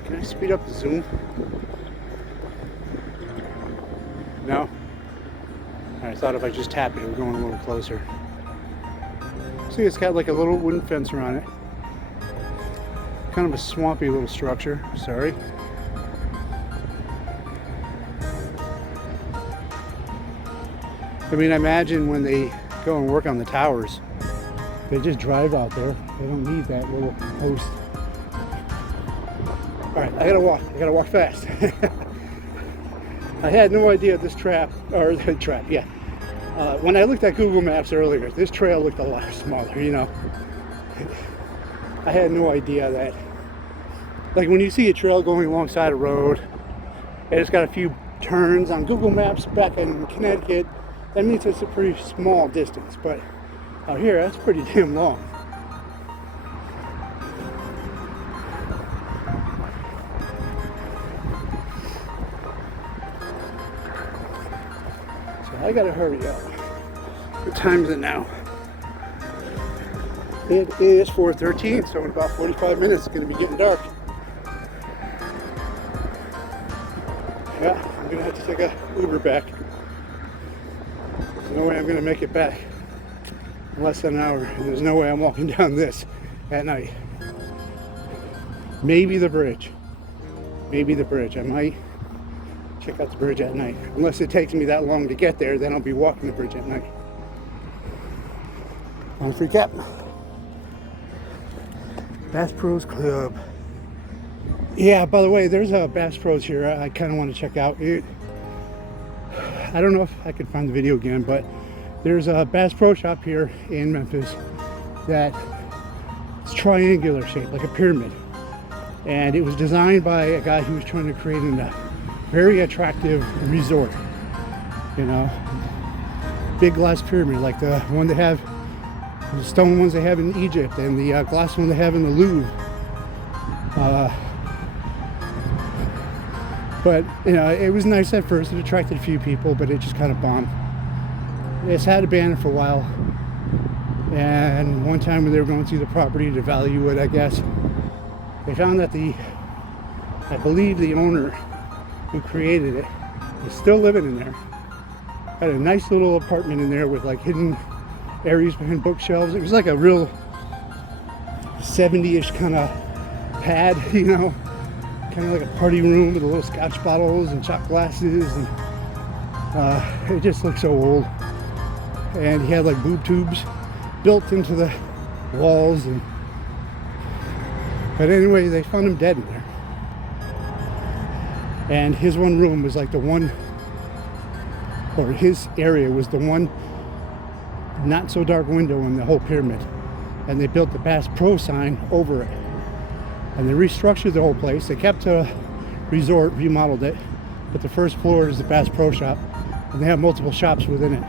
can I speed up the zoom? No? I thought if I just tap it, it would go in a little closer. See, it's got like a little wooden fence around it. Kind of a swampy little structure, sorry. I mean, I imagine when they go and work on the towers, They just drive out there. They don't need that little post. All right, I gotta walk fast. I had no idea this yeah. When I looked at Google Maps earlier, this trail looked a lot smaller, you know. I had no idea that, like when you see a trail going alongside a road, and it's got a few turns on Google Maps back in Connecticut, that means it's a pretty small distance, but out here, that's pretty damn long. So I gotta hurry up. What time is it now? It is 4:13, so in about 45 minutes it's gonna be getting dark. Yeah, I'm gonna have to take a Uber back. There's no way I'm gonna make it back in less than an hour, and there's no way I'm walking down this at night. Maybe the bridge. Maybe the bridge. I might check out the bridge at night. Unless it takes me that long to get there, then I'll be walking the bridge at night. On free cap. Bass Pros Club. Yeah, by the way, there's a Bass Pros here I kind of want to check out. I don't know if I could find the video again, but there's a Bass Pro Shop here in Memphis that it's triangular shaped, like a pyramid. And it was designed by a guy who was trying to create a very attractive resort. You know, big glass pyramid, like the one they have, the stone ones they have in Egypt, and the glass one they have in the Louvre. But you know, it was nice at first. It attracted a few people, but it just kind of bombed. It's had a banner for a while, and one time when they were going through the property to value it, I guess, they found that I believe the owner who created it is still living in there. Had a nice little apartment in there with like hidden areas behind bookshelves. It was like a real 70-ish kind of pad, you know, kind of like a party room with a little scotch bottles and shot glasses, and it just looked so old. And he had like boob tubes built into the walls, but anyway, they found him dead in there. And his one room was like the one, or his area was the one not so dark window in the whole pyramid. And they built the Bass Pro sign over it. And they restructured the whole place. They kept a resort, remodeled it, but the first floor is the Bass Pro Shop, and they have multiple shops within it.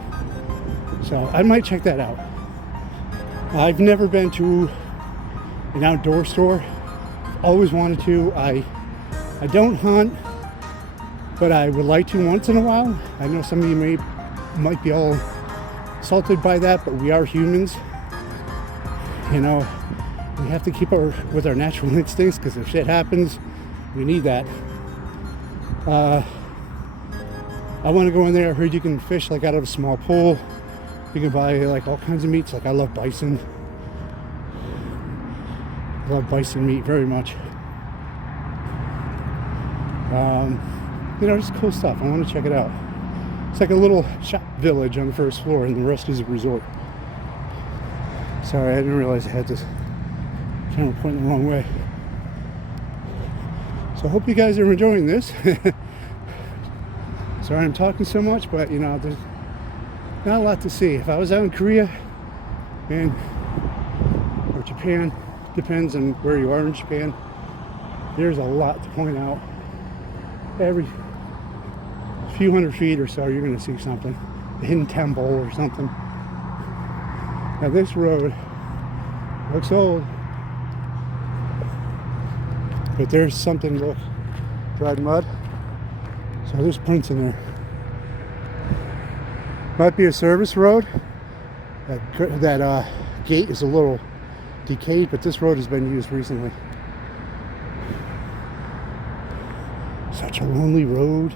So I might check that out. I've never been to an outdoor store. I've always wanted to. I don't hunt, but I would like to once in a while. I know some of you might be all salted by that, but we are humans. You know, we have to keep with our natural instincts, because if shit happens, we need that. I want to go in there. I heard you can fish like out of a small pool. You can buy like all kinds of meats. Like I love bison. I love bison meat very much. You know, just cool stuff. I want to check it out. It's like a little shop village on the first floor, and the rest is a resort. Sorry, I didn't realize I had this camera pointing the wrong way. So I hope you guys are enjoying this. Sorry I'm talking so much, but you know, there's not a lot to see. If I was out in Korea or Japan, depends on where you are in Japan, there's a lot to point out. Every few hundred feet or so, you're going to see something, a hidden temple or something. Now this road looks old, but there's something. Look, dried mud. So there's prints in there. Might be a service road. That gate is a little decayed, but this road has been used recently. Such a lonely road.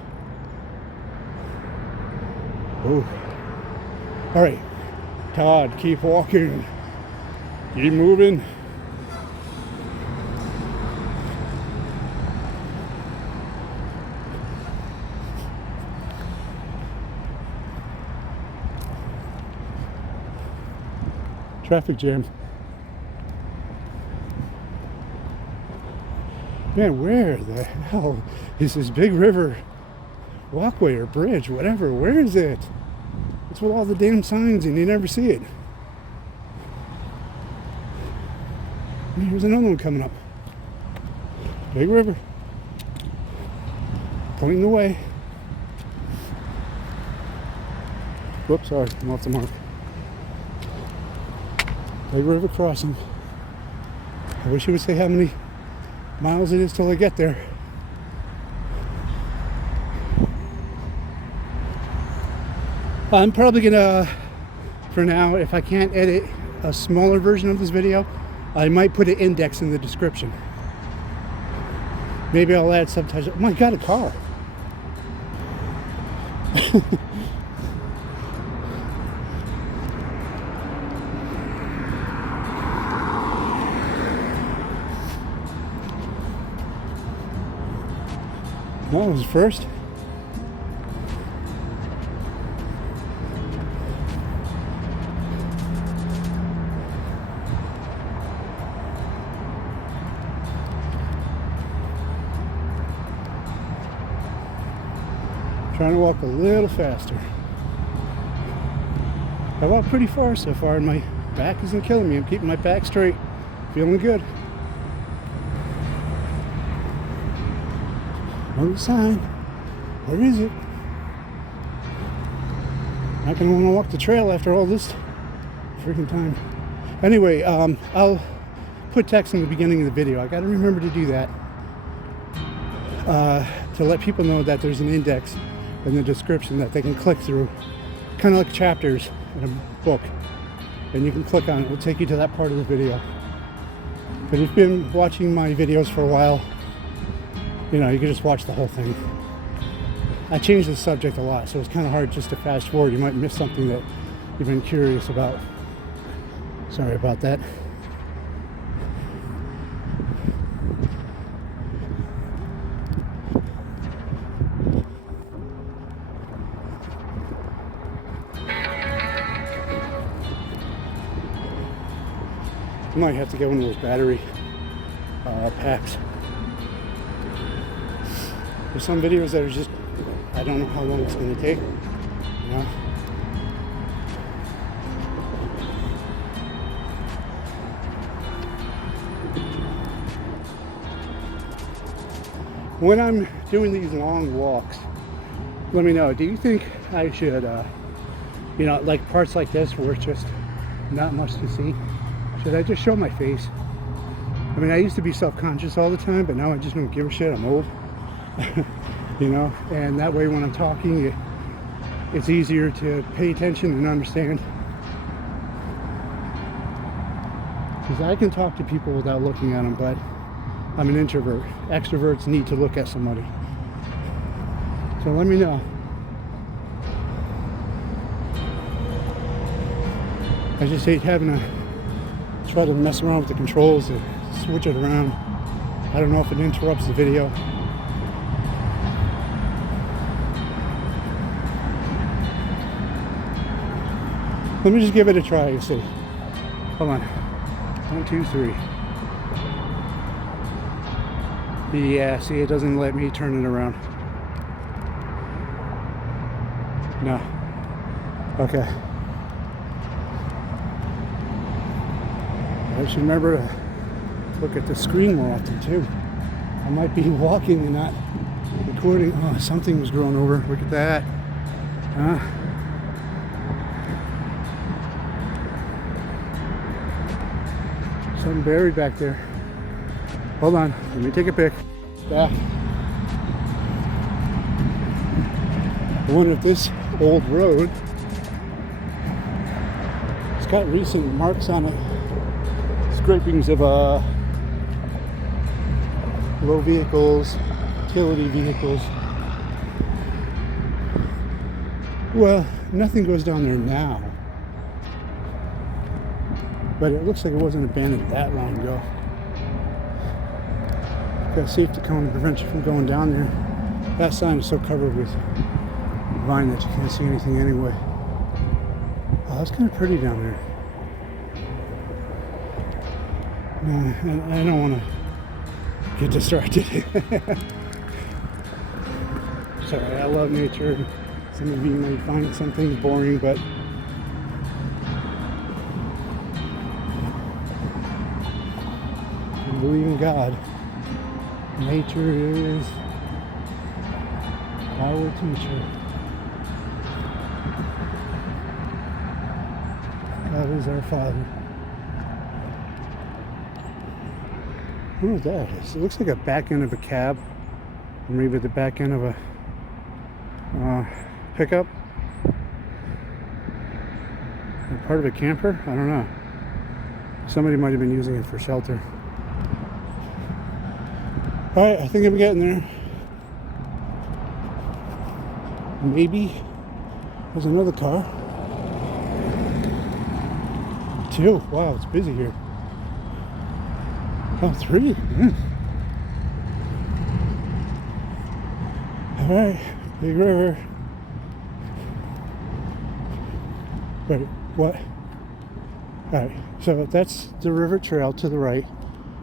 Oh. All right, Todd, keep walking. Keep moving. traffic jam. Man, where the hell is this big river walkway or bridge, whatever? Where is it? It's with all the damn signs and you never see it. And here's another one coming up. Big river. Pointing the way. Whoops, sorry, I'm off the mark. Big river crossing. I wish it would say how many miles it is till I get there. I'm probably gonna, for now, if I can't edit a smaller version of this video, I might put an index in the description. Maybe I'll add subtitles. Oh my God, a car. No, it was first. Trying to walk a little faster. I walked pretty far so far and my back isn't killing me. I'm keeping my back straight. Feeling good. No sign. Where is it? Not gonna want to walk the trail after all this freaking time. Anyway, I'll put text in the beginning of the video. I gotta remember to do that. To let people know that there's an index in the description that they can click through. Kind of like chapters in a book. And you can click on it. It'll take you to that part of the video. But if you've been watching my videos for a while, you know, you can just watch the whole thing. I changed the subject a lot, so it's kind of hard just to fast forward. You might miss something that you've been curious about. Sorry about that. I might have to get one of those battery packs. There's some videos that are just, I don't know how long it's going to take, you know. When I'm doing these long walks, let me know, do you think I should, you know, like parts like this where it's just not much to see, should I just show my face? I mean, I used to be self-conscious all the time, but now I just don't give a shit. I'm old. You know, and that way when I'm talking, it's easier to pay attention and understand. Because I can talk to people without looking at them, but I'm an introvert. Extroverts need to look at somebody. So let me know. I just hate having to try to mess around with the controls and switch it around. I don't know if it interrupts the video. Let me just give it a try and see. Hold on. 1, 2, 3. Yeah, see, it doesn't let me turn it around. No. Okay. I should remember to look at the screen more often too. I might be walking and not recording. Oh, something was growing over. Look at that. Something buried back there. Hold on, let me take a pic. Back. I wonder if this old road has got recent marks on it. Scrapings of low vehicles, utility vehicles. Well, nothing goes down there now. But it looks like it wasn't abandoned that long ago. Got a safety cone to prevent you from going down there. That sign is so covered with vine that you can't see anything anyway. Oh, that's kind of pretty down there. I don't want to get distracted. Sorry, I love nature. Some of you may find some things boring, but I believe in God. Nature is our teacher. God is our Father. I don't know what that is. It looks like a back end of a cab, or maybe the back end of a pickup, or part of a camper. I don't know. Somebody might have been using it for shelter. All right, I think I'm getting there. Maybe there's another car. 2. Wow, it's busy here. Oh, 3. All right, big river. Wait, what? All right, so that's the river trail to the right,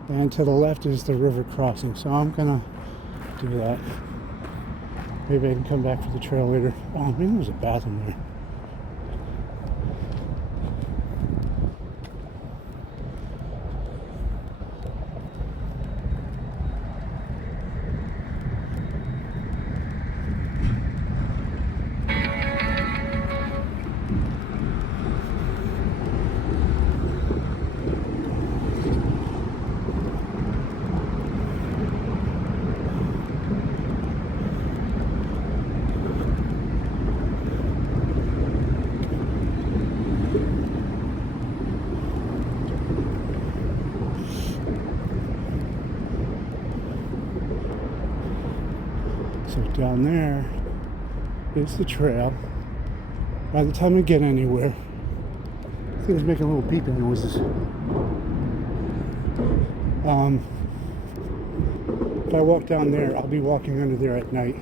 and to the left is the river crossing. So I'm gonna do that. Maybe I can come back for the trail later. Oh, maybe there's a bathroom there. So down there is the trail. By the time I get anywhere, I think it's making a little beeping noises. If I walk down there, I'll be walking under there at night.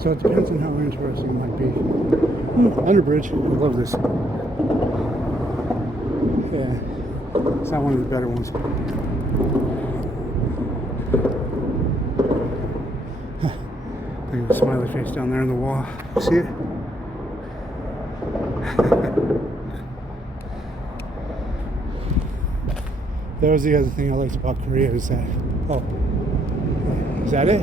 So it depends on how interesting it might be. Under bridge, I love this. Yeah, it's not one of the better ones. Look at the smiley face down there on the wall. See it? That was the other thing I liked about Korea is that, oh, is that it?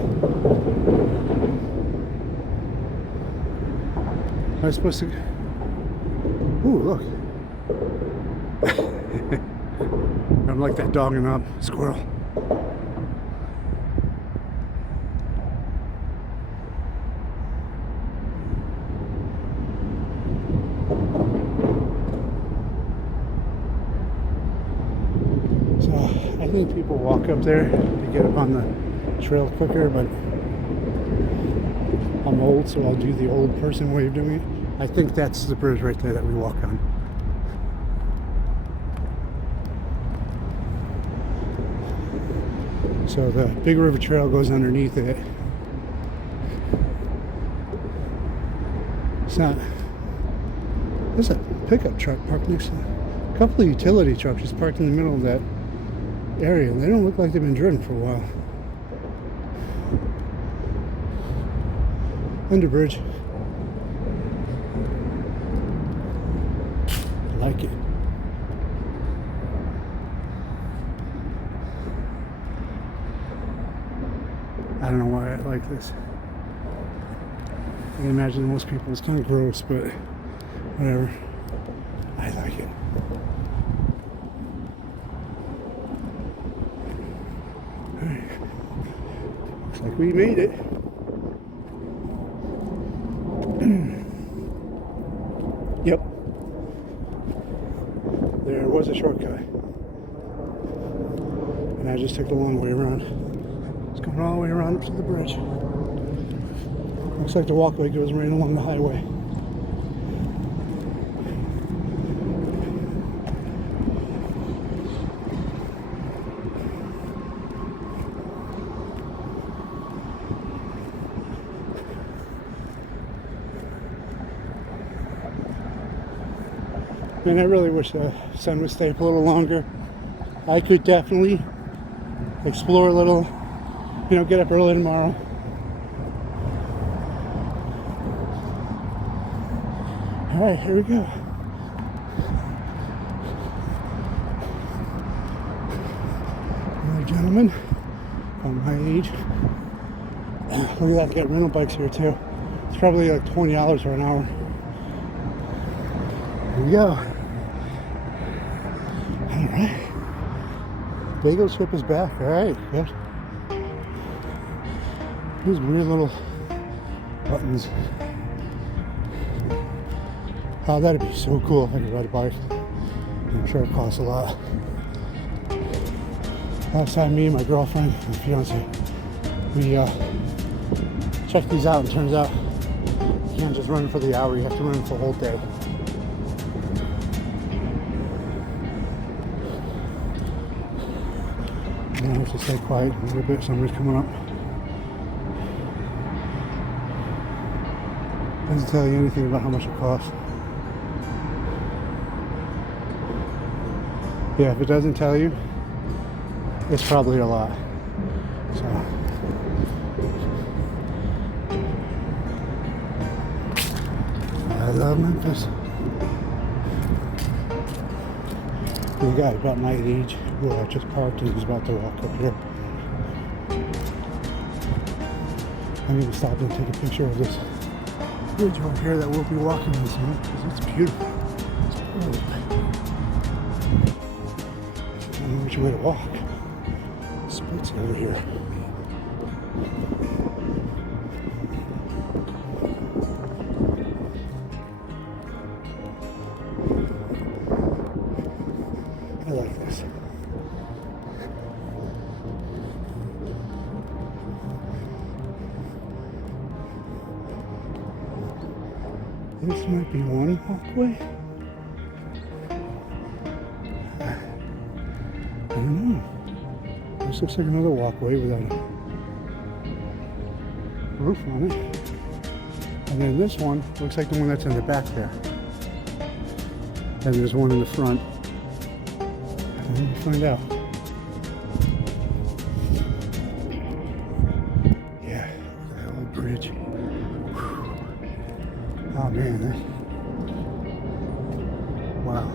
Am I supposed to, ooh, look. I'm like that dog and up squirrel. I think people walk up there to get up on the trail quicker, but I'm old, so I'll do the old person way of doing it. I think that's the bridge right there that we walk on. So the Big River Trail goes underneath it. It's not, there's a pickup truck parked next to a couple of utility trucks just parked in the middle of that area, and they don't look like they've been driven for a while. Under bridge. I like it. I don't know why I like this. I can imagine most people it's kind of gross, but whatever. I like it. Alright. Looks like we made it. Yep. There was a shortcut. And I just took the long way around. It's going all the way around up to the bridge. Looks like the walkway goes right along the highway. I mean, I really wish the sun would stay up a little longer. I could definitely explore a little, you know, get up early tomorrow. All right, here we go. Another gentleman on my age. Look at that, they got rental bikes here too. It's probably like $20 for an hour. Here we go. All right. Bagel strip is back. All right, good. These weird little buttons. Oh, that'd be so cool if I could ride a bike. I'm sure it costs a lot. Last time me and my girlfriend, my fiance, we checked these out, and it turns out you can't just run for the hour, you have to run for the whole day. And I have to stay quiet a little bit, somebody's coming up. Doesn't tell you anything about how much it costs. Yeah, if it doesn't tell you, it's probably a lot. So I love Memphis. The guy about my age who I just parked and he's about to walk up here. I need to stop and take a picture of this bridge over here that we'll be walking on soon because it's beautiful. It's perfect. I don't know which way to walk. Splits over here. I like this. This might be one walkway. I don't know. This looks like another walkway without a roof on it. And then this one looks like the one that's in the back there. And there's one in the front. And let me find out. Yeah, look at that old bridge. Whew. Oh man, wow.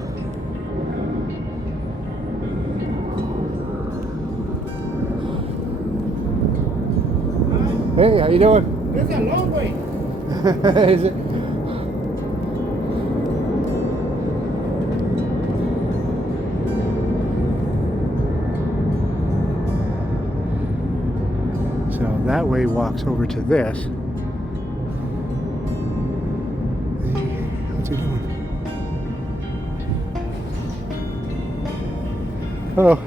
Hey, how you doing? It's a long way. Is it? So that way walks over to this. What's he doing? Oh.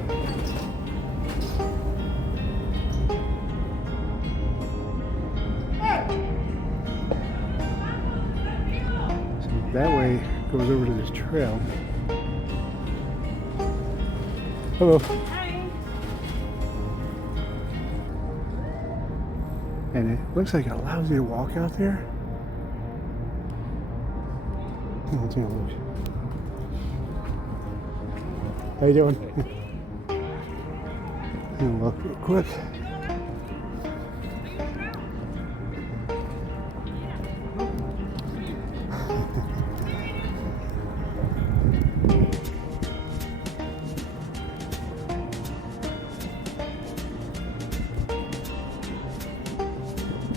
That way goes over to this trail. Hello. Hi. And it looks like it allows you to walk out there. Oh, let's take a look. How you doing? I'm gonna look real quick.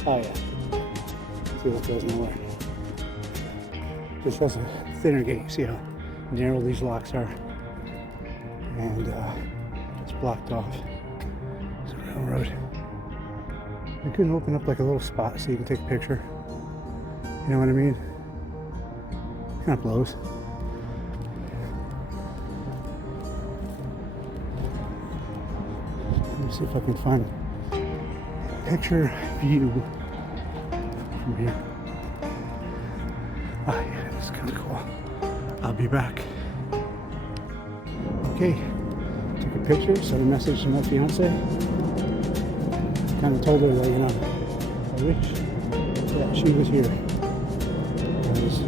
Oh yeah. See, that goes nowhere. Just has a thinner gate. See how narrow these locks are, and it's blocked off. It's a railroad. You can open up like a little spot so you can take a picture. You know what I mean? Kind of blows. Let me see if I can find a picture view from here. Oh yeah, it's kind of cool. I'll be back. Okay, took a picture, sent a message to my fiance. Kind of told her that, you know, I wish that she was here. Because,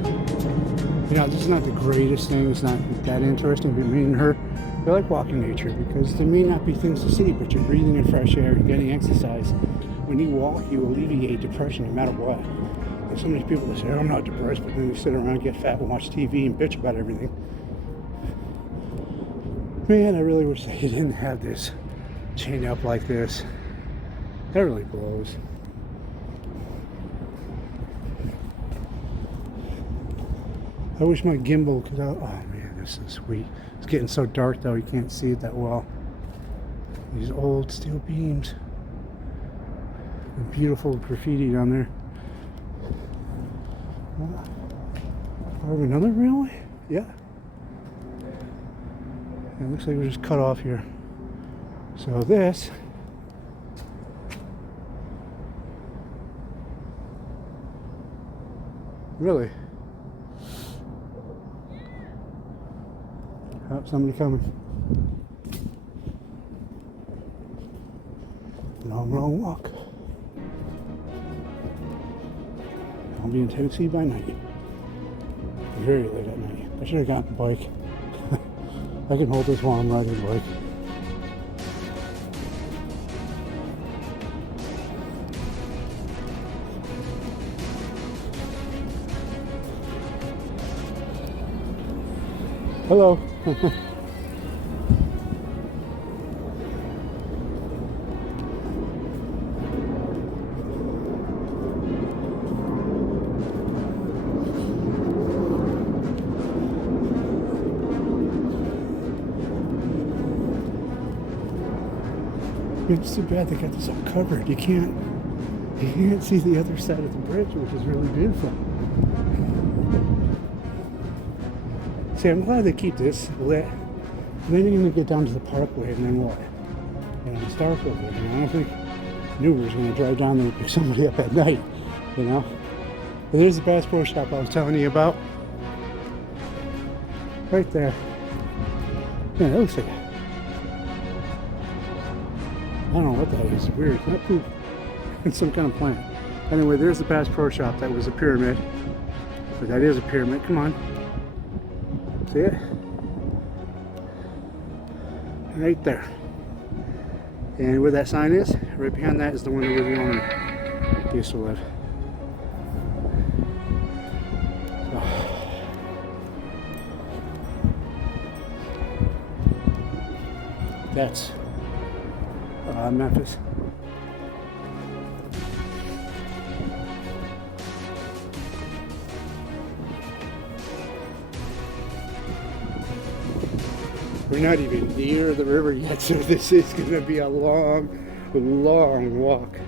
you know, this is not the greatest thing. It's not that interesting, but me and her I like walking nature because there may not be things to see, but you're breathing in fresh air, you're getting exercise. When you walk, you alleviate depression no matter what. There's so many people that say, oh, I'm not depressed, but then they sit around, get fat, and watch TV and bitch about everything. Man, I really wish they didn't have this chained up like this. That really blows. I wish my gimbal could out. Oh man, this is sweet. It's getting so dark though, you can't see it that well. These old steel beams. And beautiful graffiti down there. Part of another railway? Yeah. It looks like we're just cut off here. So this really. Oh, somebody coming. Wrong walk. I'll be in Tennessee by night. Very late at night. I should have gotten a bike. I can hold this while I'm riding the bike. Hello. It's too bad they got this all covered. You can't see the other side of the bridge, which is really beautiful. See, I'm glad they keep this lit. And then you're gonna get down to the parkway, and then what? You know, it's dark over there. And I don't think Newber's gonna drive down there and pick somebody up at night. You know. But there's the Bass Pro Shop I was telling you about. Right there. Yeah, that looks like I don't know what that is. It's weird. It's not poop. It's some kind of plant. Anyway, there's the Bass Pro Shop. That was a pyramid. But that is a pyramid. Come on. See it? Right there. And where that sign is, right behind that is the window where the owner used to live. So, that's Memphis. We're not even near the river yet, so this is going to be a long, long walk.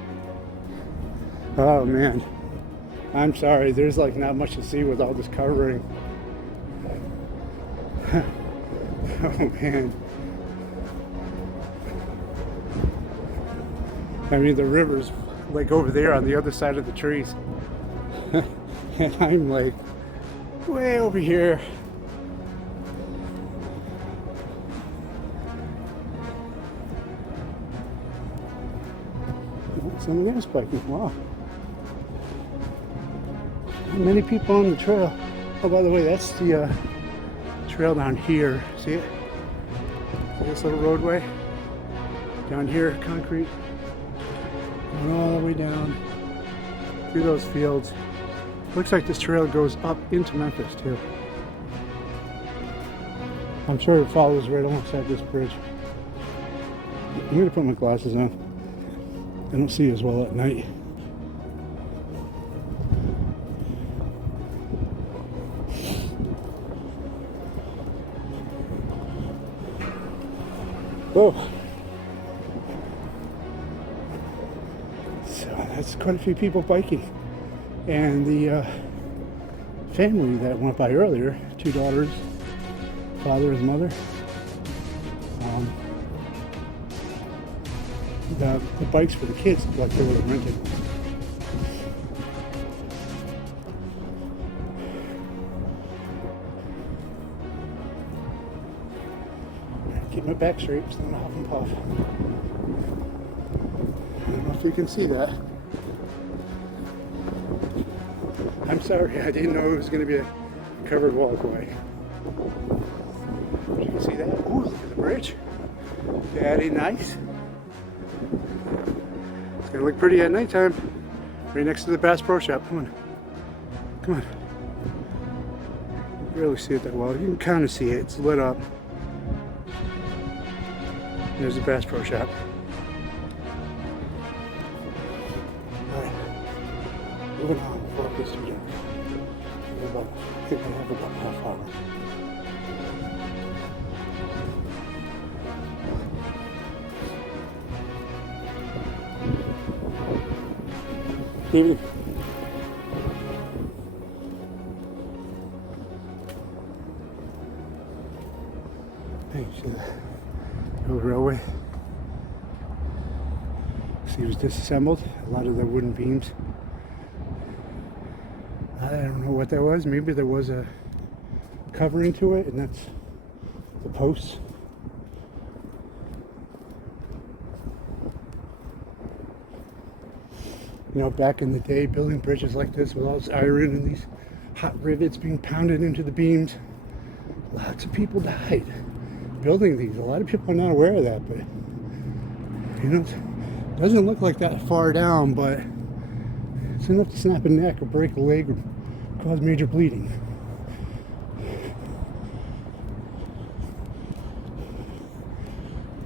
Oh man, I'm sorry, there's like not much to see with all this covering. Oh man. I mean, the river's like over there on the other side of the trees. And I'm like way over here. Someone else biking. Wow. Not many people on the trail. Oh, by the way, that's the trail down here. See it? See this little roadway? Down here, concrete. Going all the way down through those fields. Looks like this trail goes up into Memphis too. I'm sure it follows right alongside this bridge. I'm gonna put my glasses on. I don't see as well at night. Oh. So that's quite a few people biking. And the family that went by earlier, 2 daughters, father and mother. The bikes for the kids look like they would have rented. Keep my back straight so I don't huff and puff. I don't know if you can see that. I'm sorry, I didn't know it was going to be a covered walkway. You can see that. Ooh, look at the bridge. Very nice. It's gonna look pretty at nighttime. Right next to the Bass Pro Shop. Come on. Come on. You can really see it that well. You can kind of see it. It's lit up. There's the Bass Pro Shop. Alright. Moving on before it gets too dark. I think I have about a half hour. Evening. Hey, see the old railway? See, it was disassembled. A lot of the wooden beams. I don't know what that was. Maybe there was a covering to it, and that's the posts. You know, back in the day, building bridges like this with all this iron and these hot rivets being pounded into the beams, lots of people died building these. A lot of people are not aware of that, but you know, it doesn't look like that far down, but it's enough to snap a neck or break a leg or cause major bleeding.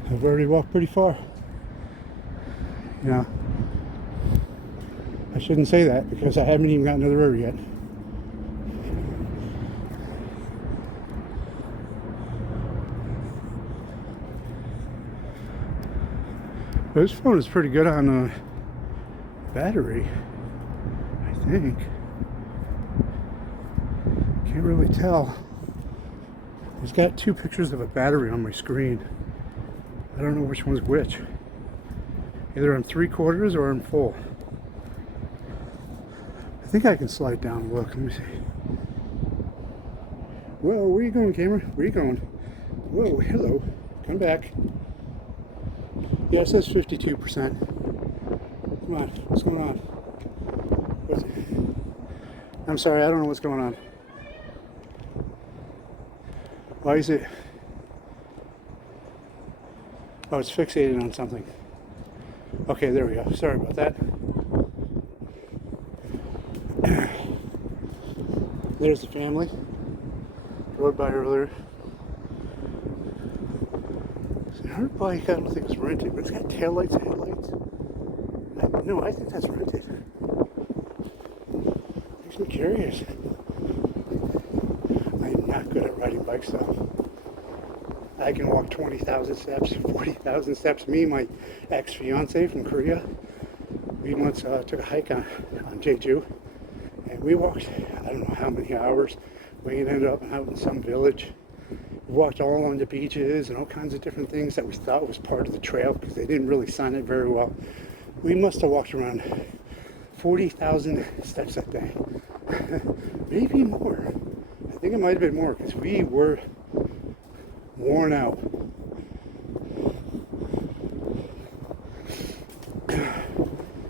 I've already walked pretty far. You know, I shouldn't say that because I haven't even gotten to the river yet. But this phone is pretty good on battery, I think. Can't really tell. It's got two pictures of a battery on my screen. I don't know which one's which. Either I'm 3/4 or I'm full. I think I can slide down and look. Let me see. Whoa, where are you going, camera? Where are you going? Whoa, hello. Come back. Yeah, it says 52%. Come on, what's going on? I'm sorry, I don't know what's going on. Why is it? Oh, it's fixated on something. Okay, there we go. Sorry about that. There's the family. Rode by earlier. Her bike, I don't think it's rented, but it's got taillights and headlights. No, I think that's rented. Makes me curious. I'm not good at riding bikes though. I can walk 20,000 steps, 40,000 steps. Me and my ex-fiance from Korea, we once took a hike on Jeju, and we walked, I don't know how many hours. We ended up out in some village. We walked all along the beaches and all kinds of different things that we thought was part of the trail because they didn't really sign it very well. We must have walked around 40,000 steps that day. Maybe more. I think it might have been more because we were worn out.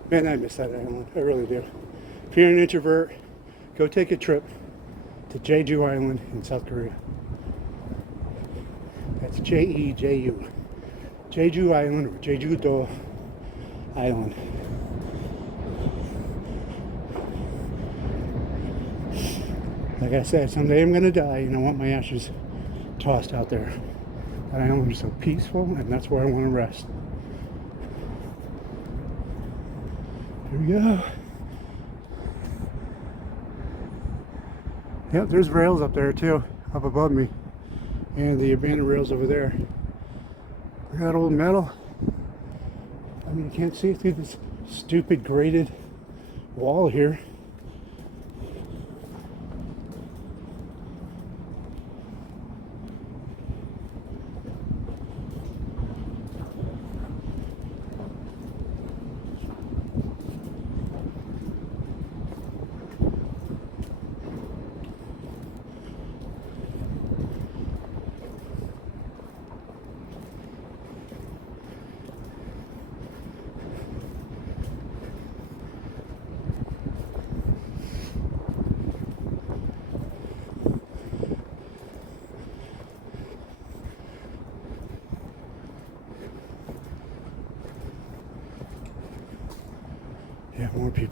Man, I miss that island. I really do. If you're an introvert, go take a trip to Jeju Island in South Korea. That's Jeju. Jeju Island or Jeju-do Island. Like I said, someday I'm going to die and I want my ashes tossed out there. That island is so peaceful and that's where I want to rest. Here we go. Yep, there's rails up there too, up above me. And the abandoned rails over there. Look at that old metal. I mean, you can't see through this stupid grated wall here.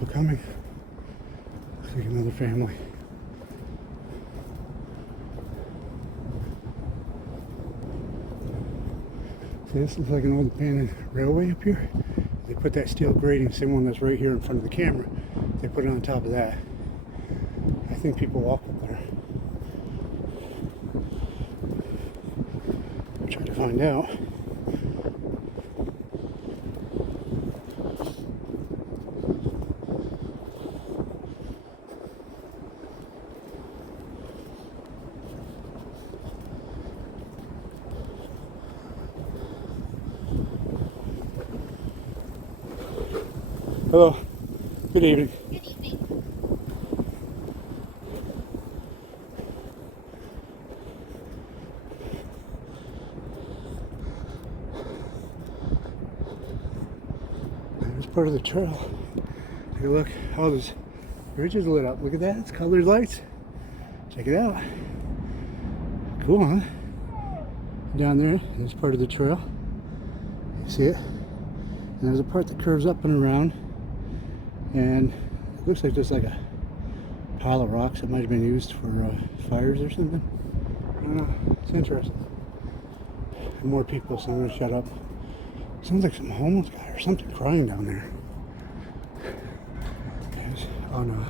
people coming. Looks like another family. See, this looks like an old abandoned railway up here. They put that steel grating, same one that's right here in front of the camera. They put it on top of that. I think people walk up there. I'm trying to find out. Hello. Good evening. Good evening. There's part of the trail. Take a look. Oh, this bridge is lit up. Look at that. It's colored lights. Check it out. Cool, huh? Down there, there's part of the trail. You see it? And there's a part that curves up and around. And it looks like there's like a pile of rocks that might have been used for fires or something. I don't know. It's interesting. And more people, so I'm gonna shut up. Sounds like some homeless guy or something crying down there. Oh no.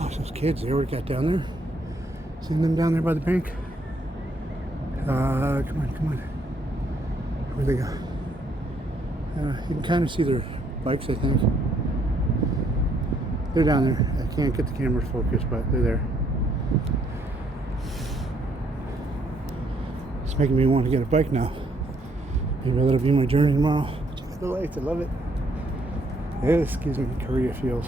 Oh, it's those kids. They already got down there. Seen them down there by the bank. Come on. Where'd they go? You can kind of see their bikes, I think. They're down there. I can't get the camera focused, but they're there. It's making me want to get a bike now. Maybe that'll be my journey tomorrow. Check out the lights. I love it. This gives me Korea feels.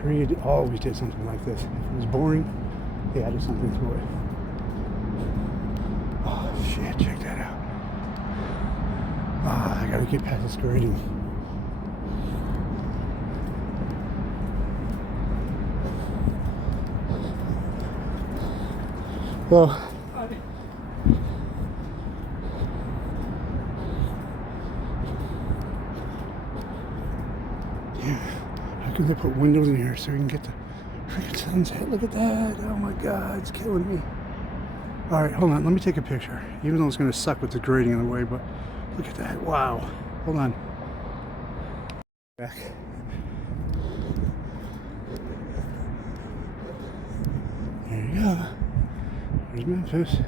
Korea always did something like this. If it was boring, they added something to it. Oh shit, check that out. I gotta get past this grading. Well, yeah, how can they put windows in here so you can get the freaking sunset? Look at that. Oh my god, it's killing me. Alright, hold on, let me take a picture. Even though it's gonna suck with the grading in the way, but look at that. Wow. Hold on. Back. There you go. There's Memphis.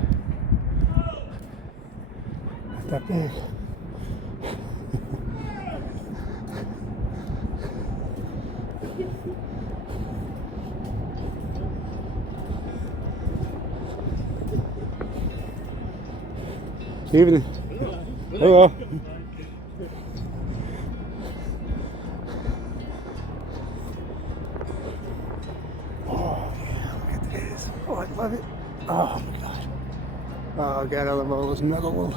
Not that big. Evening. Hello. Oh yeah, look at this. Oh, I love it. Oh my god. Oh god, I love all those metal.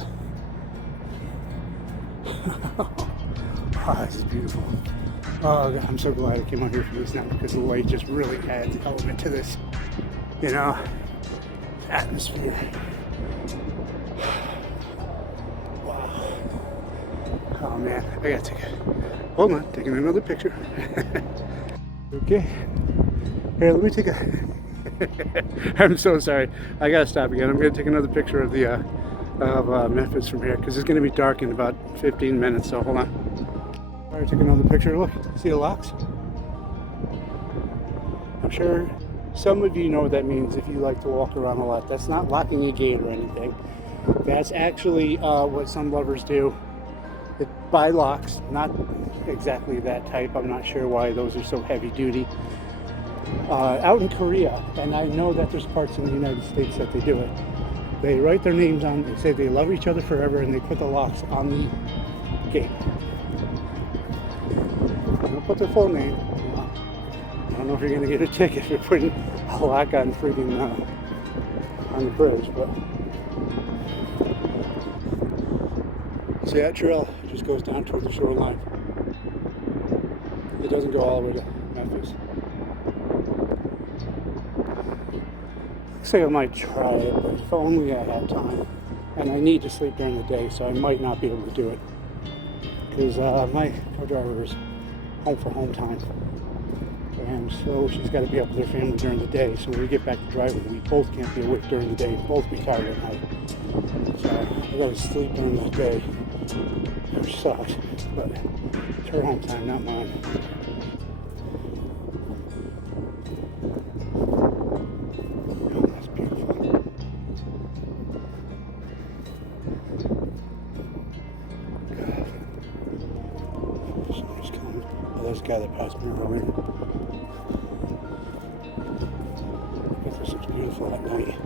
Oh, this is beautiful. Oh god, I'm so glad I came out here for this now because the light just really adds element to this, you know, atmosphere. Oh man, I gotta take it. Hold on, taking another picture. Okay. Here, let me take a. I'm so sorry. I gotta stop again. I'm gonna take another picture of the Memphis from here because it's gonna be dark in about 15 minutes. So hold on. All right, take another picture. Look, see the locks? I'm sure some of you know what that means if you like to walk around a lot. That's not locking a gate or anything. That's actually what some lovers do. Buy locks, not exactly that type. I'm not sure why those are so heavy duty. Out in Korea, and I know that there's parts in the United States that they do it. They write their names on, they say they love each other forever, and they put the locks on the gate. They don't put their full name. I don't know if you're going to get a ticket for putting a lock on freaking on the bridge, but see that trail just goes down toward the shoreline. It doesn't go all the way to Memphis. Looks like I might try it, but if only I have time. And I need to sleep during the day, so I might not be able to do it. Because my co-driver is home for home time. And so she's got to be up with her family during the day. So when we get back to driving, we both can't be awake during the day. Both be tired at night. So I got to sleep during the day, which sucks. But it's her home time, not mine. Oh, that's beautiful. God. Somebody's coming. Oh, there's a guy that passed me over here. This looks beautiful at night.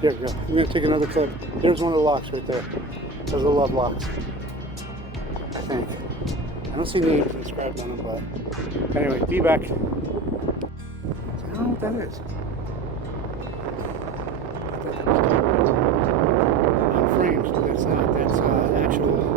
There you go. I'm going to take another clip. There's one of the locks right there. Those are the love locks. I think. I don't see names inscribed on them, but anyway, be back. I don't know what that is. On frames, but that's not. That's actual.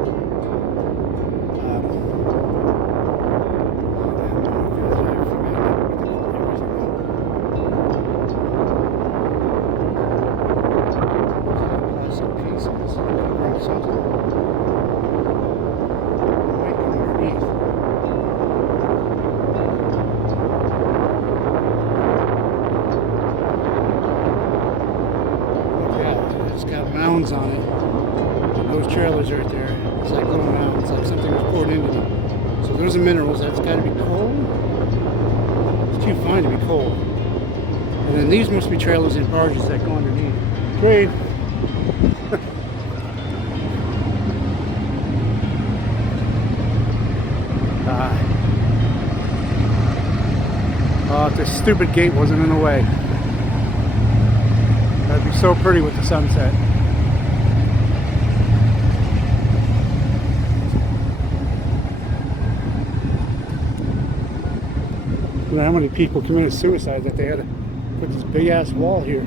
Mounds on it. And those trailers right there, it's like little mounds, like something was poured into them. So those are minerals. That's got to be cold. It's too fine to be cold. And then these must be trailers and barges that go underneath. Trade. Oh, if this stupid gate wasn't in the way. That'd be so pretty with the sunset. You know how many people committed suicide that they had to put this big ass wall here.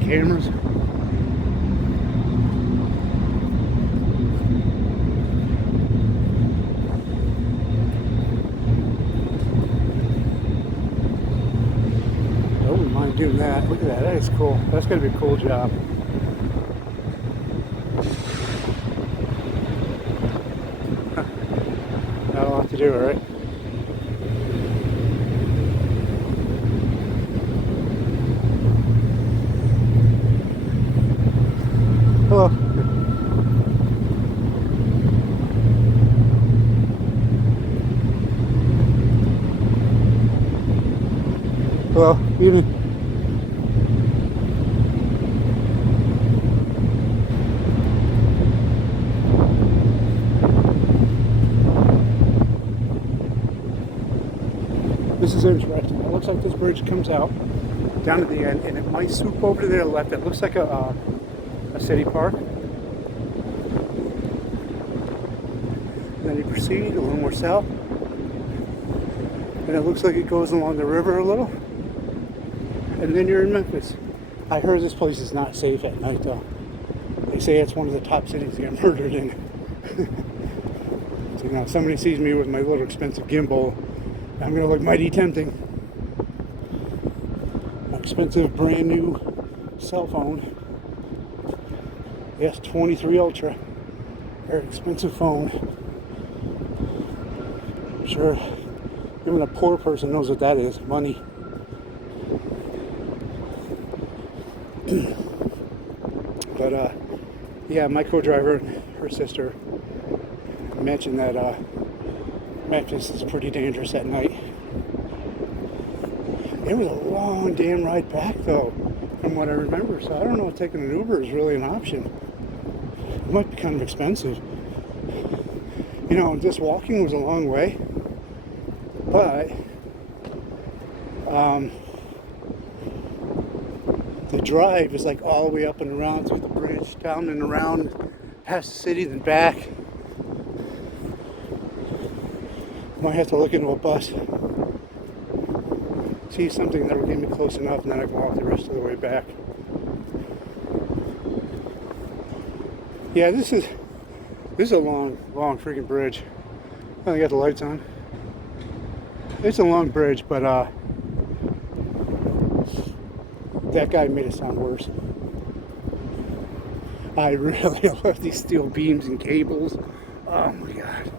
Cameras. I wouldn't mind doing that. Look at that. That is cool. That's going to be a cool job. Not a lot to do, right? Hello. Hello. Evening. This is interesting. It looks like this bridge comes out down to the end, and it might swoop over to the left. It looks like a city park. And then you proceed a little more south, and it looks like it goes along the river a little, and then you're in Memphis. I heard this place is not safe at night though. They say it's one of the top cities to get murdered in. So now if somebody sees me with my little expensive gimbal, I'm gonna look mighty tempting. My expensive brand new cell phone. The S23 Ultra, very expensive phone. I'm sure even a poor person knows what that is, money. But Yeah, my co-driver and her sister mentioned that Memphis is pretty dangerous at night. It was a long damn ride back though, from what I remember. So I don't know if taking an Uber is really an option. It might be kind of expensive. You know, just walking was a long way, but the drive is like all the way up and around through the bridge, down and around, past the city, then back. Might have to look into a bus, see something that will get me close enough, and then I can walk the rest of the way back. Yeah, this is a long freaking bridge. Oh, they got the lights on. It's a long bridge, but that guy made it sound worse. I really love these steel beams and cables. Oh my god.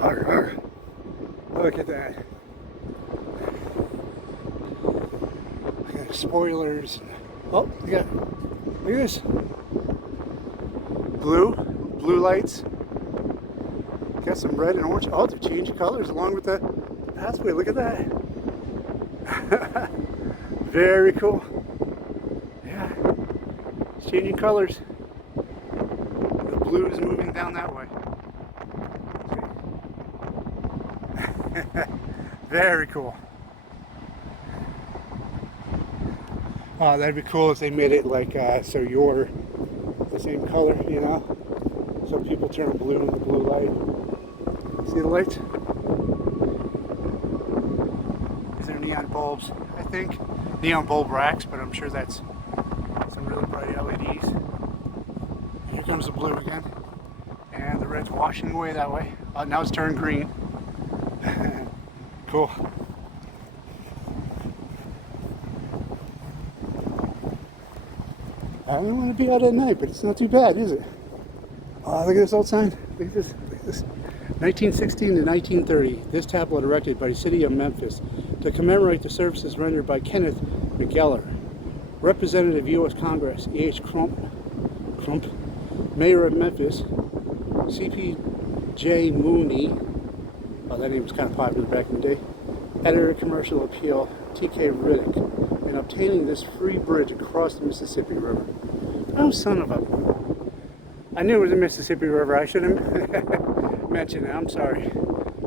Arr, arr. Look at that. Look at spoilers. Oh, look at this. Blue lights. Got some red and orange. Oh, they're changing colors along with the pathway. Look at that. Very cool. Yeah. It's changing colors. The blue is moving down that way. Very cool. Oh, that'd be cool if they made it like so you're the same color, you know? So people turn blue in the blue light. See the lights? These are neon bulbs, I think. Neon bulb racks, but I'm sure that's some really bright LEDs. Here comes the blue again. And the red's washing away that way. Now it's turned green. Cool. I don't want to be out at night, but it's not too bad, is it? Oh, look at this old sign. Look at this. Look at this. 1916 to 1930. This tablet erected by the city of Memphis to commemorate the services rendered by Kenneth McGeller, Representative U.S. Congress, E.H. Crump, Mayor of Memphis, C.P.J. Mooney. Oh, that name was kind of popular back in the day. Editor of Commercial Appeal, T.K. Riddick, in obtaining this free bridge across the Mississippi River. Oh, son of a... I knew it was the Mississippi River. I should have mentioned it. I'm sorry.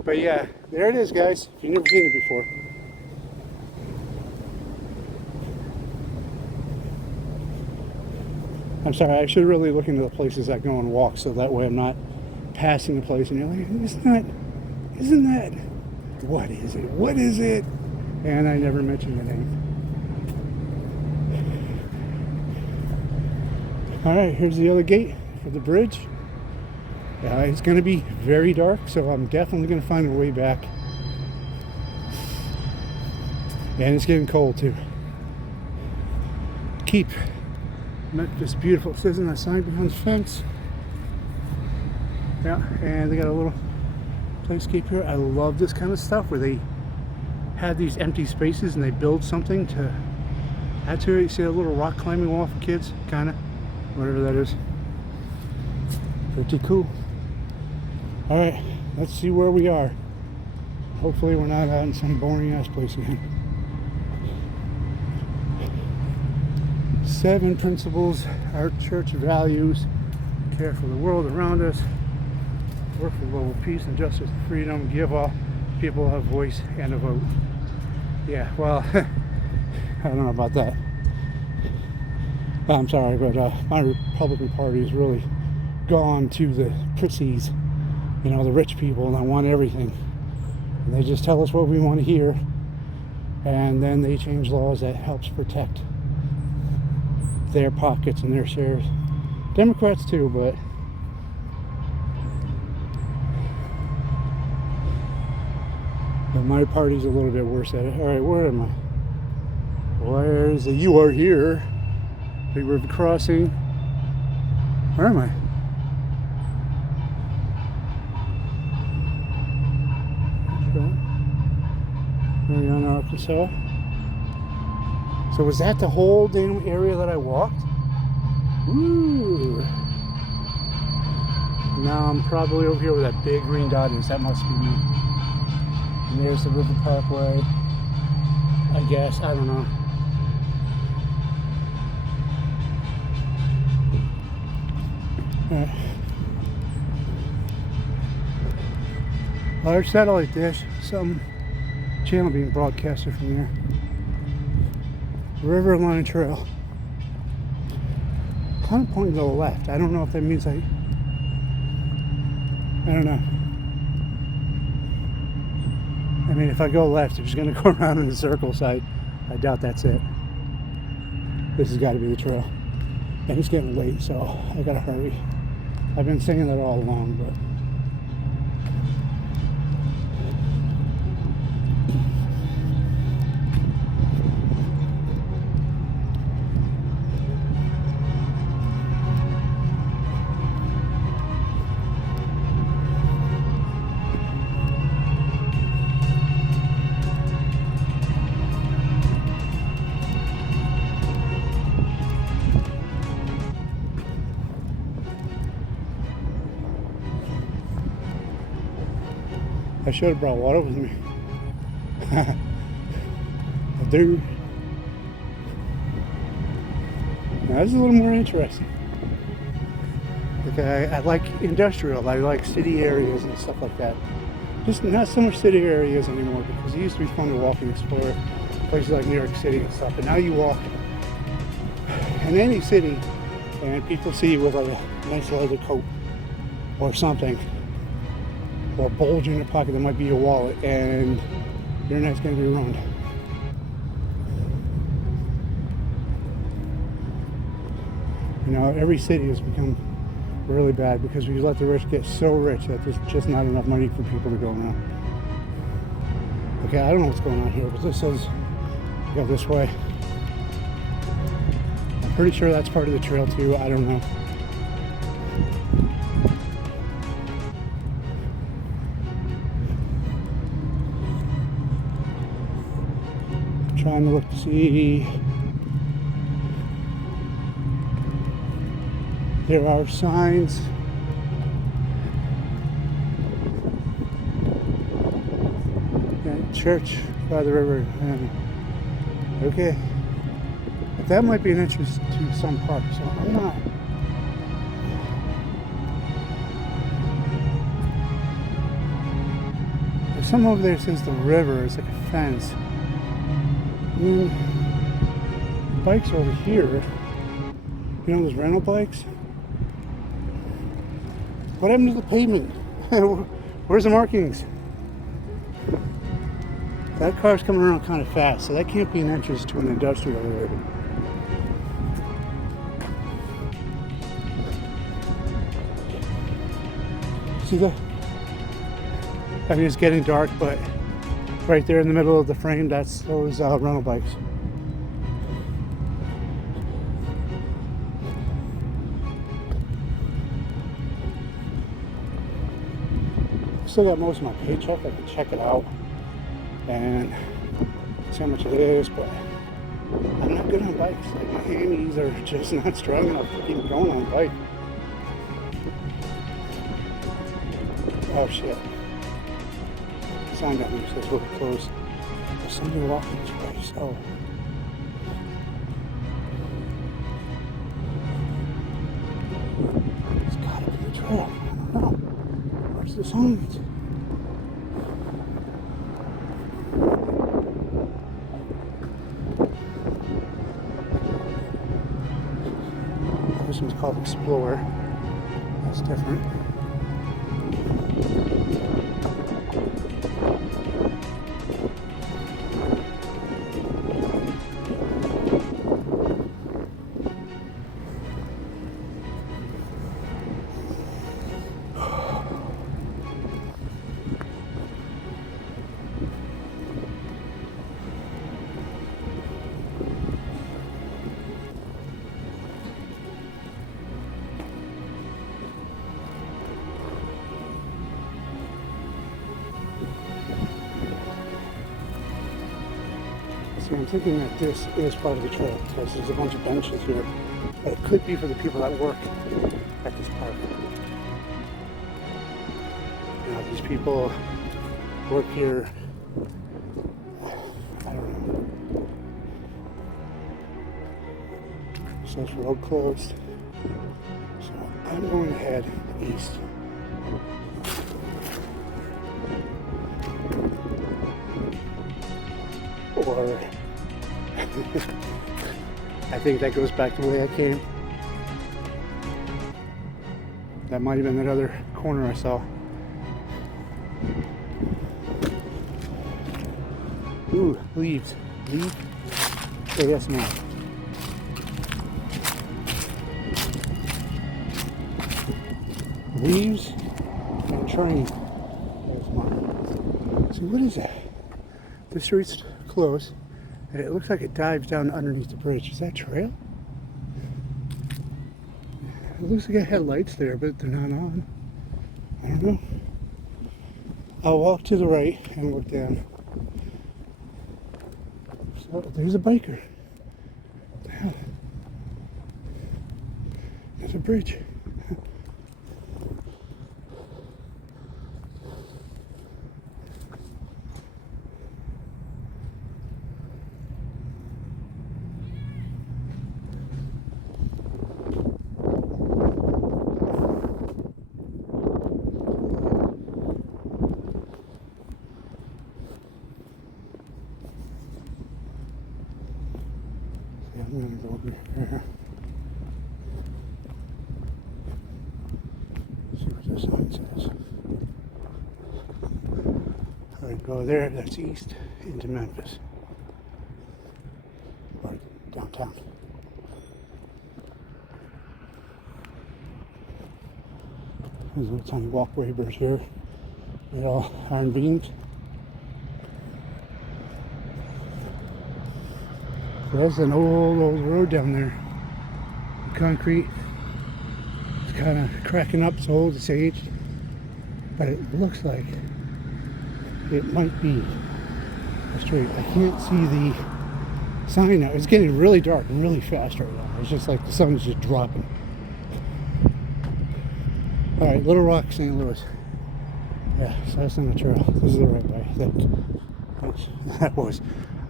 But yeah, there it is, guys. If you've never seen it before. I'm sorry. I should really look into the places I go and walk, so that way I'm not passing the place and you're like, isn't that, what is it? What is it? And I never mentioned the name. All right, here's the other gate for the bridge. It's going to be very dark, so I'm definitely going to find a way back. And it's getting cold too. Keep Memphis beautiful. It says in that sign behind the fence. Yeah, and they got a little playscape here. I love this kind of stuff where they have these empty spaces and they build something to add to it. You see a little rock climbing wall for kids, kind of, whatever that is. Pretty cool. All right, let's see where we are. Hopefully we're not out in some boring ass place again. 7 principles our church values: care for the world around us, work for global peace and justice and freedom, give all people a voice and a vote. Yeah, well, I don't know about that. I'm sorry, but my Republican Party has really gone to the prissies, you know, the rich people, and I want everything. And they just tell us what we want to hear, and then they change laws that helps protect their pockets and their shares. Democrats too, but my party's a little bit worse at it. All right, where am I? Where's the you are here? Big river crossing. Where am I? Mariana, Arkansas. So was that the whole damn area that I walked? Ooh. now I'm probably over here where that big green dot is. That must be me. And there's the River Parkway. I guess. I don't know. Alright. Large satellite dish. Some channel being broadcasted from here. River Line Trail. Kind of pointing to the left. I don't know if that means I don't know. I mean, if I go left, it's going to go around in a circle, so I doubt that's it. This has got to be the trail. And it's getting late, so I got to hurry. I've been saying that all along, but... I should have brought water with me. I do. Now this is a little more interesting. Okay, I like industrial, I like city areas and stuff like that. Just not so much city areas anymore, because it used to be fun to walk and explore places like New York City and stuff. But now you walk in any city and people see you with like a nice leather coat or something, or a bulge in your pocket that might be your wallet, and your night's going to be ruined. You know, every city has become really bad because we let the rich get so rich that there's just not enough money for people to go around. Okay, I don't know what's going on here, but this says go this way. I'm pretty sure that's part of the trail too. I don't know. Trying to look to see. There are signs. Church by the river. Okay. But that might be an entrance to some park, so I'm not. There's some over there that says the river is like a fence. Bikes over here. You know those rental bikes? What happened to the pavement? Where's the markings? That car's coming around kind of fast, so that can't be an entrance to an industrial area. See that? I mean, it's getting dark, but right there in the middle of the frame, that's those rental bikes. Still got most of my paycheck. I can check it out and see how much it is, but I'm not good on bikes. Like, my handies are just not strong enough to keep going on a bike. Oh shit. Sign down here says we're closed. There's somebody walking this way, so. It's gotta be a trail. I don't know. Where's the signs? This one's called Explorer. That's different. So I'm thinking that this is part of the trail because there's a bunch of benches here, but it could be for the people that work at this park. these people work here. I don't know. So it's road closed. So I'm going to head east. Or I think that goes back the way I came. That might have been that other corner I saw. Ooh, leaves. Leaf ASMR. Leaves and train ASMR. So what is that? The street's closed, and it looks like it dives down underneath the bridge. Is that trail? It looks like it had lights there, but they're not on. I don't know. I'll walk to the right and look down. So there's a biker. What the hell? There's a bridge. I'm gonna go over here. See what this sign says. Alright, go there, that's east into Memphis. Or downtown. There's a little tiny walkway bridge here. They're all iron beams. There's an old road down there. Concrete. It's kind of cracking up. It's old, it's aged. But it looks like it might be a street. I can't see the sign now. It's getting really dark really fast right now. It's just like the sun is just dropping. Alright, Little Rock, St. Louis. Yeah, so that's not a trail. This is the right way, I think. That was,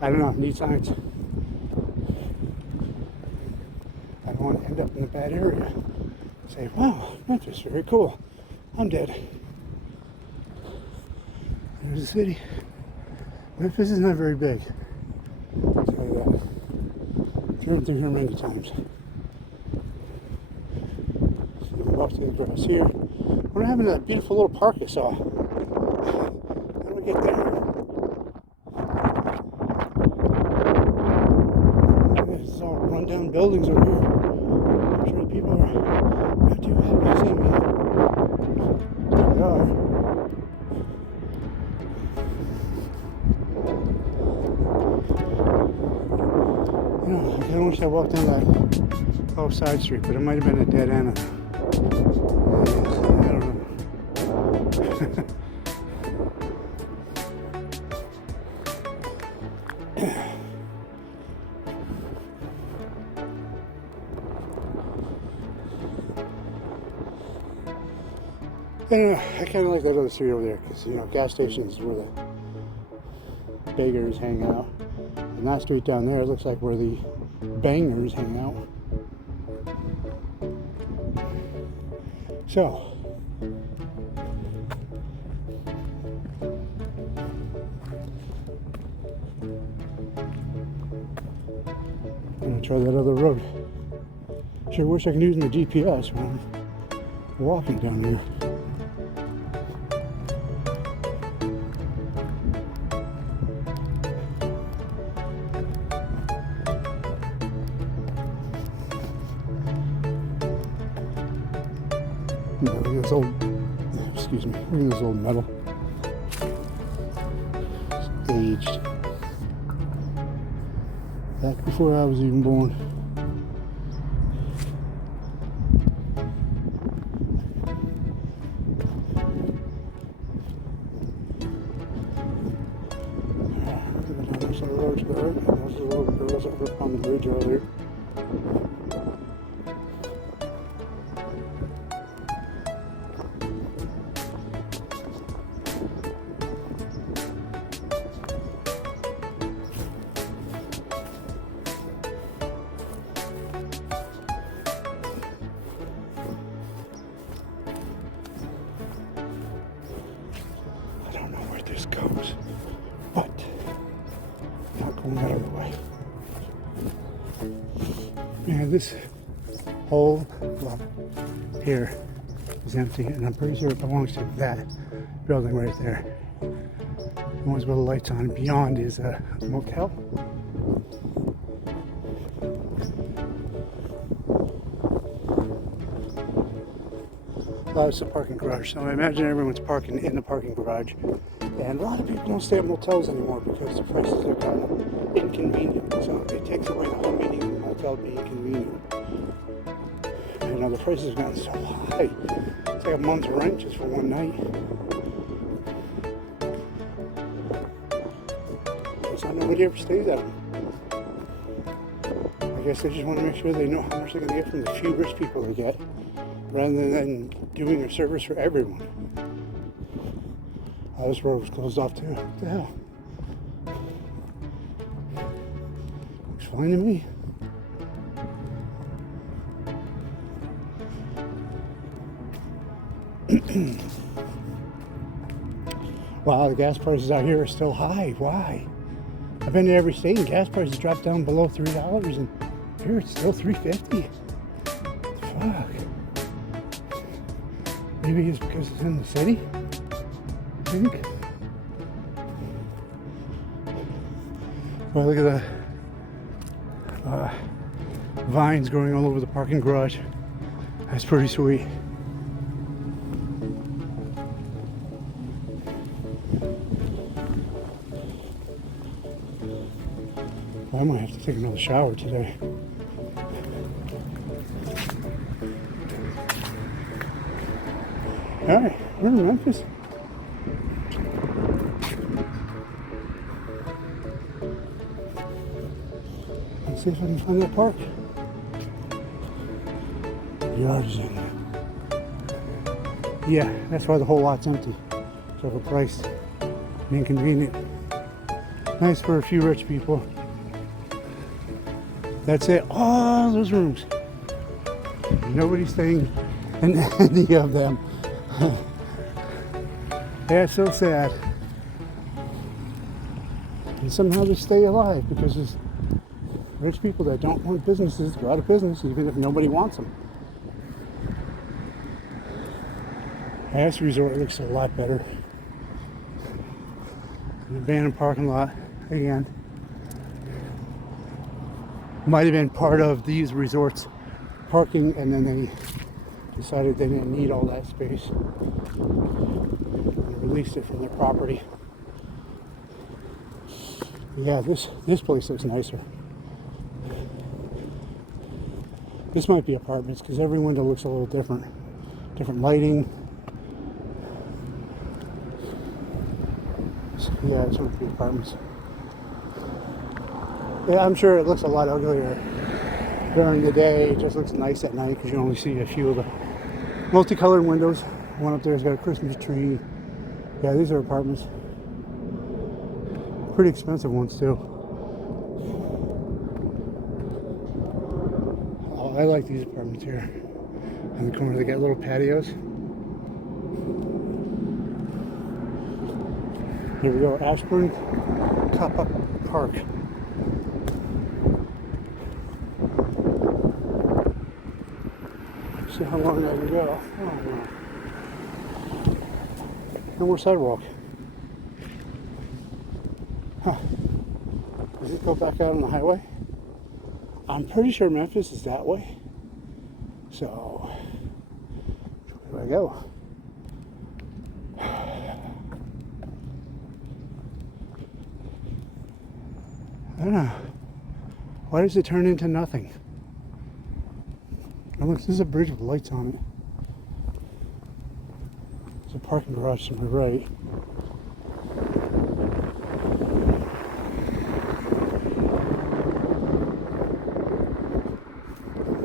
I don't know, neat signs. I don't want to end up in a bad area. Say, wow, Memphis, very cool. I'm dead. There's the city. Memphis is not very big. I'll tell you that. Driven through here many times. So I'm off to the grass here. We're having that beautiful little park I saw. How do we get there? This is all rundown buildings over here. I'm sure people are not too happy to see me. There they are. You know, I kind of wish I walked down that little side street, but it might have been a dead end. I don't know. I kind of like that other street over there because, you know, gas stations is where the beggars hang out. And that street down there, it looks like where the bangers hang out. So, I'm going to try that other road. Sure wish I could use my GPS when I'm walking down here. Look at this old, excuse me, look at this old metal. It's aged. Back before I was even born. There's some roads go right, and there's the road that goes over on the bridge earlier. this goes. But not going that other way. Yeah, this whole lot here is empty, and I'm pretty sure it belongs to that building right there. The ones with the lights on. Beyond is a motel. It's a parking garage, so I imagine everyone's parking in the parking garage. And a lot of people don't stay at motels anymore because the prices are kind of inconvenient. So it takes away the whole meaning of the motel being convenient. You know, the prices have gotten so high. It's like a month's rent just for one night. So nobody ever stays at them. I guess they just want to make sure they know how much they're going to get from the few rich people they get, rather than doing a service for everyone. Oh, this road was closed off too. What the hell? Looks fine to me. Wow, the gas prices out here are still high. Why? I've been to every state and gas prices dropped down below $3, and here it's still $3.50. Fuck. Maybe it's because it's in the city, I think. Well, look at the vines growing all over the parking garage. That's pretty sweet. Well, I might have to take another shower today. Alright, we're in Memphis. Let's see if I can find that park. Yards in. Yeah, that's why the whole lot's empty. It's overpriced and inconvenient. Nice for a few rich people. That's it. All those rooms. Nobody's staying in any of them. Yeah, it's so sad. And somehow they stay alive because there's rich people that don't want businesses to go out of business even if nobody wants them. Yeah, this resort looks a lot better. An abandoned parking lot again. Might have been part of these resorts parking, and then they decided they didn't need all that space and released it from their property. Yeah, this place looks nicer. This might be apartments because every window looks a little different. Different lighting. So, yeah, this might be apartments. Yeah, I'm sure it looks a lot uglier during the day. It just looks nice at night because you only see a few of the multicolored windows. One up there's got a Christmas tree. Yeah, these are apartments. Pretty expensive ones too. Oh, I like these apartments here. On the corner, they got little patios. Here we go, Ashburn Top-Up Park. See how long I can go. Oh, no. No more sidewalk. Huh. Does it go back out on the highway? I'm pretty sure Memphis is that way. So, where do I go? I don't know. Why does it turn into nothing? Oh, look, there's a bridge with lights on it. There's a parking garage to my right.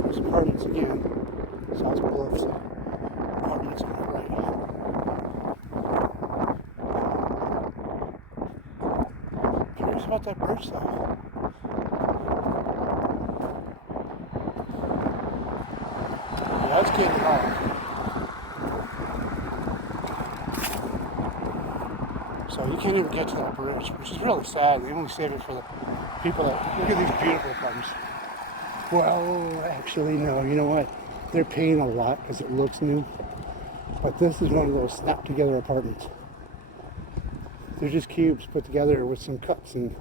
There's apartments again. South Bluffs. Apartments on the right. Curious about that bridge though. That's getting hot. So you can't even get to that bridge, which is really sad. They only save it for the people that, look at these beautiful apartments. Well, actually, no, you know what? They're paying a lot because it looks new. But this is one of those snap together apartments. They're just cubes put together with some cuts and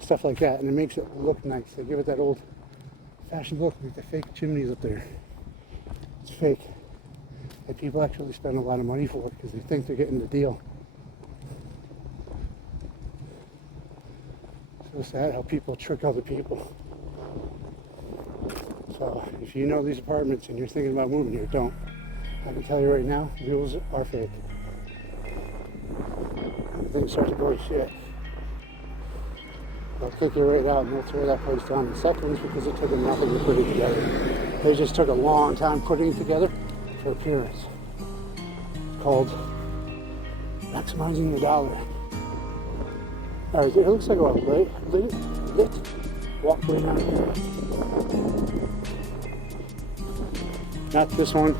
stuff like that, and it makes it look nice. They give it that old fashioned look, like the fake chimneys up there. It's fake. And people actually spend a lot of money for it because they think they're getting the deal. So sad how people trick other people. So if you know these apartments and you're thinking about moving here, don't. I can tell you right now, rules are fake. When things start to go to shit, they'll kick you right out and they'll tear that place down in seconds because it took them nothing to put it together. They just took a long time putting it together for appearance. It's called maximizing the dollar. It looks like a lit walkway down here. Not this one.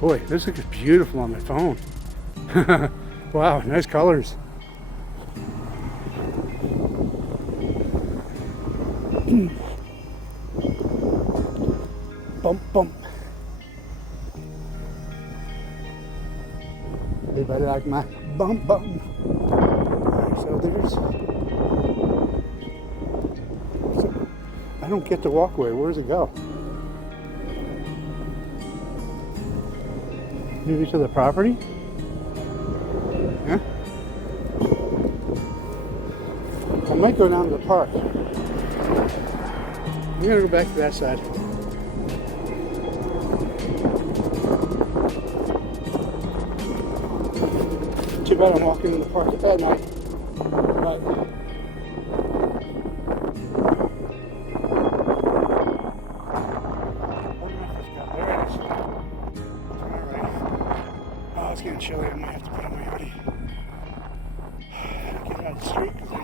Boy, this looks beautiful on my phone. Wow, nice colors. Bump, bump. Everybody like my bump, bump. Alright, so there's... I don't get the walkway. Where does it go? Maybe to the property? Yeah? I might go down to the park. I'm gonna go back to that side. Too bad I'm walking in the park at night. But it's getting chilly. I might have to put on my hoodie. Get out of the street because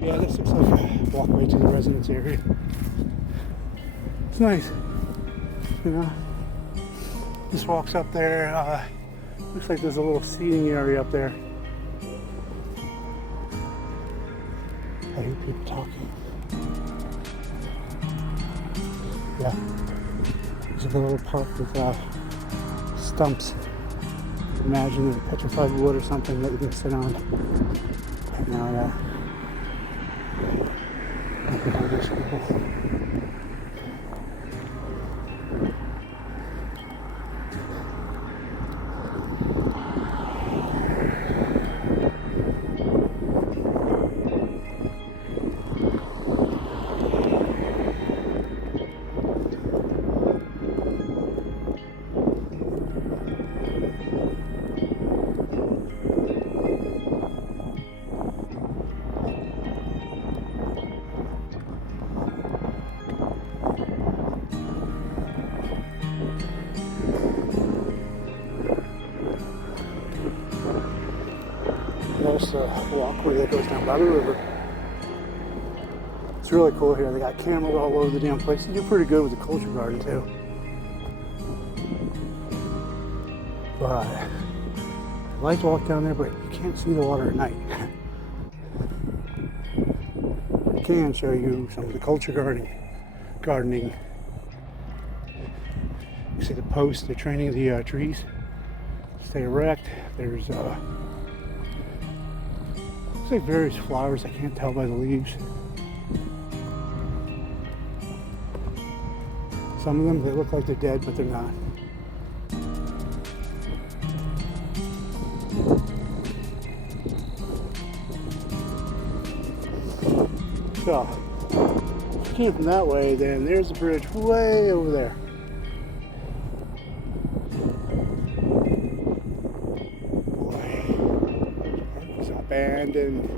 yeah, this looks like a walkway to the residence area. It's nice, you know. This walks up there. Looks like there's a little seating area up there. I hear people talking. Yeah. There's a little park with stumps. Imagine a petrified wood or something that you can sit on. Right now, yeah. There's people. There's a walkway that goes down by the river. It's really cool here. They got cameras all over the damn place. They do pretty good with the culture garden too. But I like to walk down there, but you can't see the water at night. I can show you some of the culture gardening. You see the posts, they're training the trees. Stay erect. There's looks like various flowers. I can't tell by the leaves. Some of them, they look like they're dead, but they're not. So, if you came from that way, then there's the bridge way over there. Abandoned.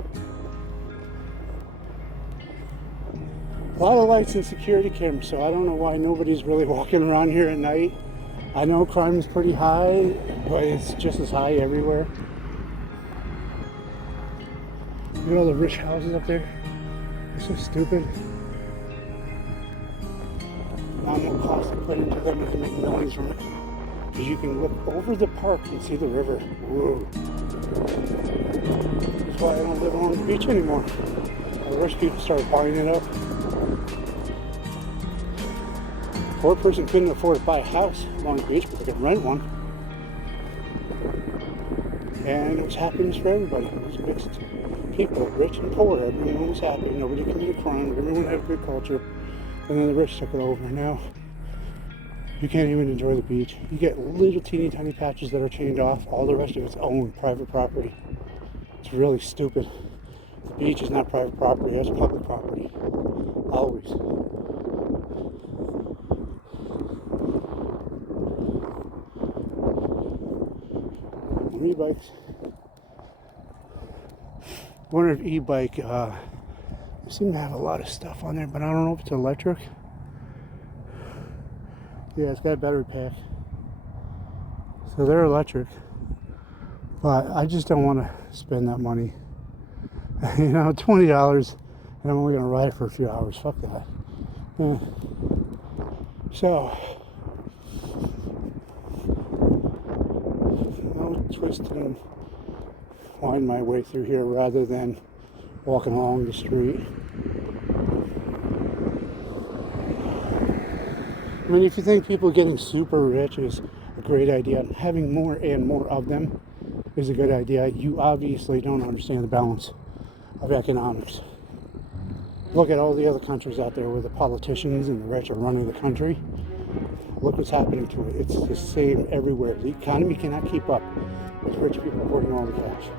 A lot of lights and security cameras, so I don't know why nobody's really walking around here at night. I know crime is pretty high, but it's just as high everywhere. Look at all the rich houses up there. They're so stupid. Not more cost to put into them, they can make millions from it. because you can look over the park and see the river. Whoa. That's why I don't live along the beach anymore. The rich people started buying it up. A poor person couldn't afford to buy a house along the beach, but they could rent one. And it was happiness for everybody. It was mixed people, rich and poor. Everyone was happy. Nobody committed crime. Everyone had a good culture. And then the rich took it over. Now you can't even enjoy the beach. You get little teeny tiny patches that are chained off. All the rest of it's owned private property. It's really stupid. The beach is not private property. It's public property. Always. E-bikes. I wonder if e-bike, they seem to have a lot of stuff on there, but I don't know if it's electric. Yeah, it's got a battery pack. So they're electric. But I just don't want to spend that money. You know, $20 and I'm only going to ride it for a few hours. Fuck that. Yeah. So, I'll twist and wind my way through here rather than walking along the street. I mean, if you think people getting super rich is a great idea, having more and more of them is a good idea, you obviously don't understand the balance of economics. Look at all the other countries out there where the politicians and the rich are running the country. Look what's happening to it. It's the same everywhere. The economy cannot keep up with rich people hoarding all the cash.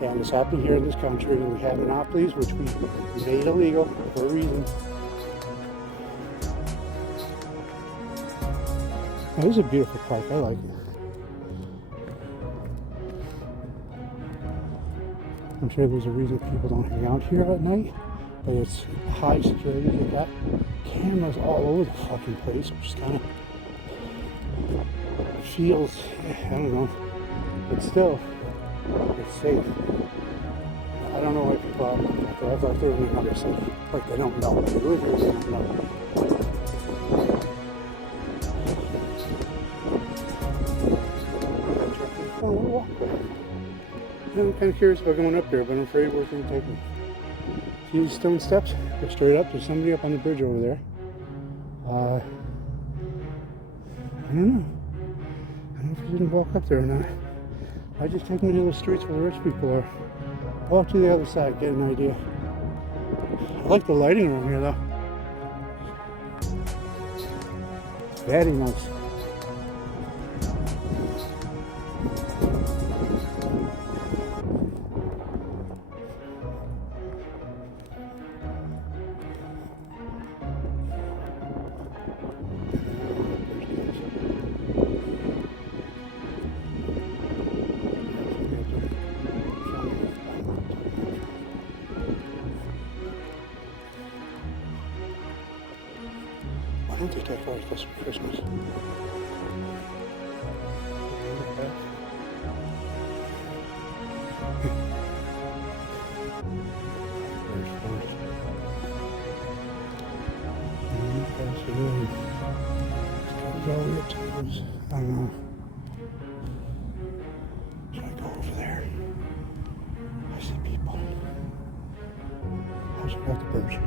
And it's happening here in this country, and we have monopolies, which we made illegal for a reason. Now, this is a beautiful park. I like it. I'm sure there's a reason people don't hang out here at night, but it's high security. You've got cameras all over the fucking place, which kind of feels, I don't know, but still, it's safe. I don't know why people are out there. I thought they were in another city. Like they don't know. They live here, they don't know. I'm kind of curious about going up there, but I'm afraid where it's going to take me. See these stone steps? Go straight up. There's somebody up on the bridge over there. I don't know. I don't know if you didn't walk up there or not. I just take me to the streets where the rich people are. Walk to the other side, get an idea. I like the lighting around here, though. Very nice. Why don't they decorate this for Christmas? I don't know. Should I go over there? I see people. I should go to the bridge.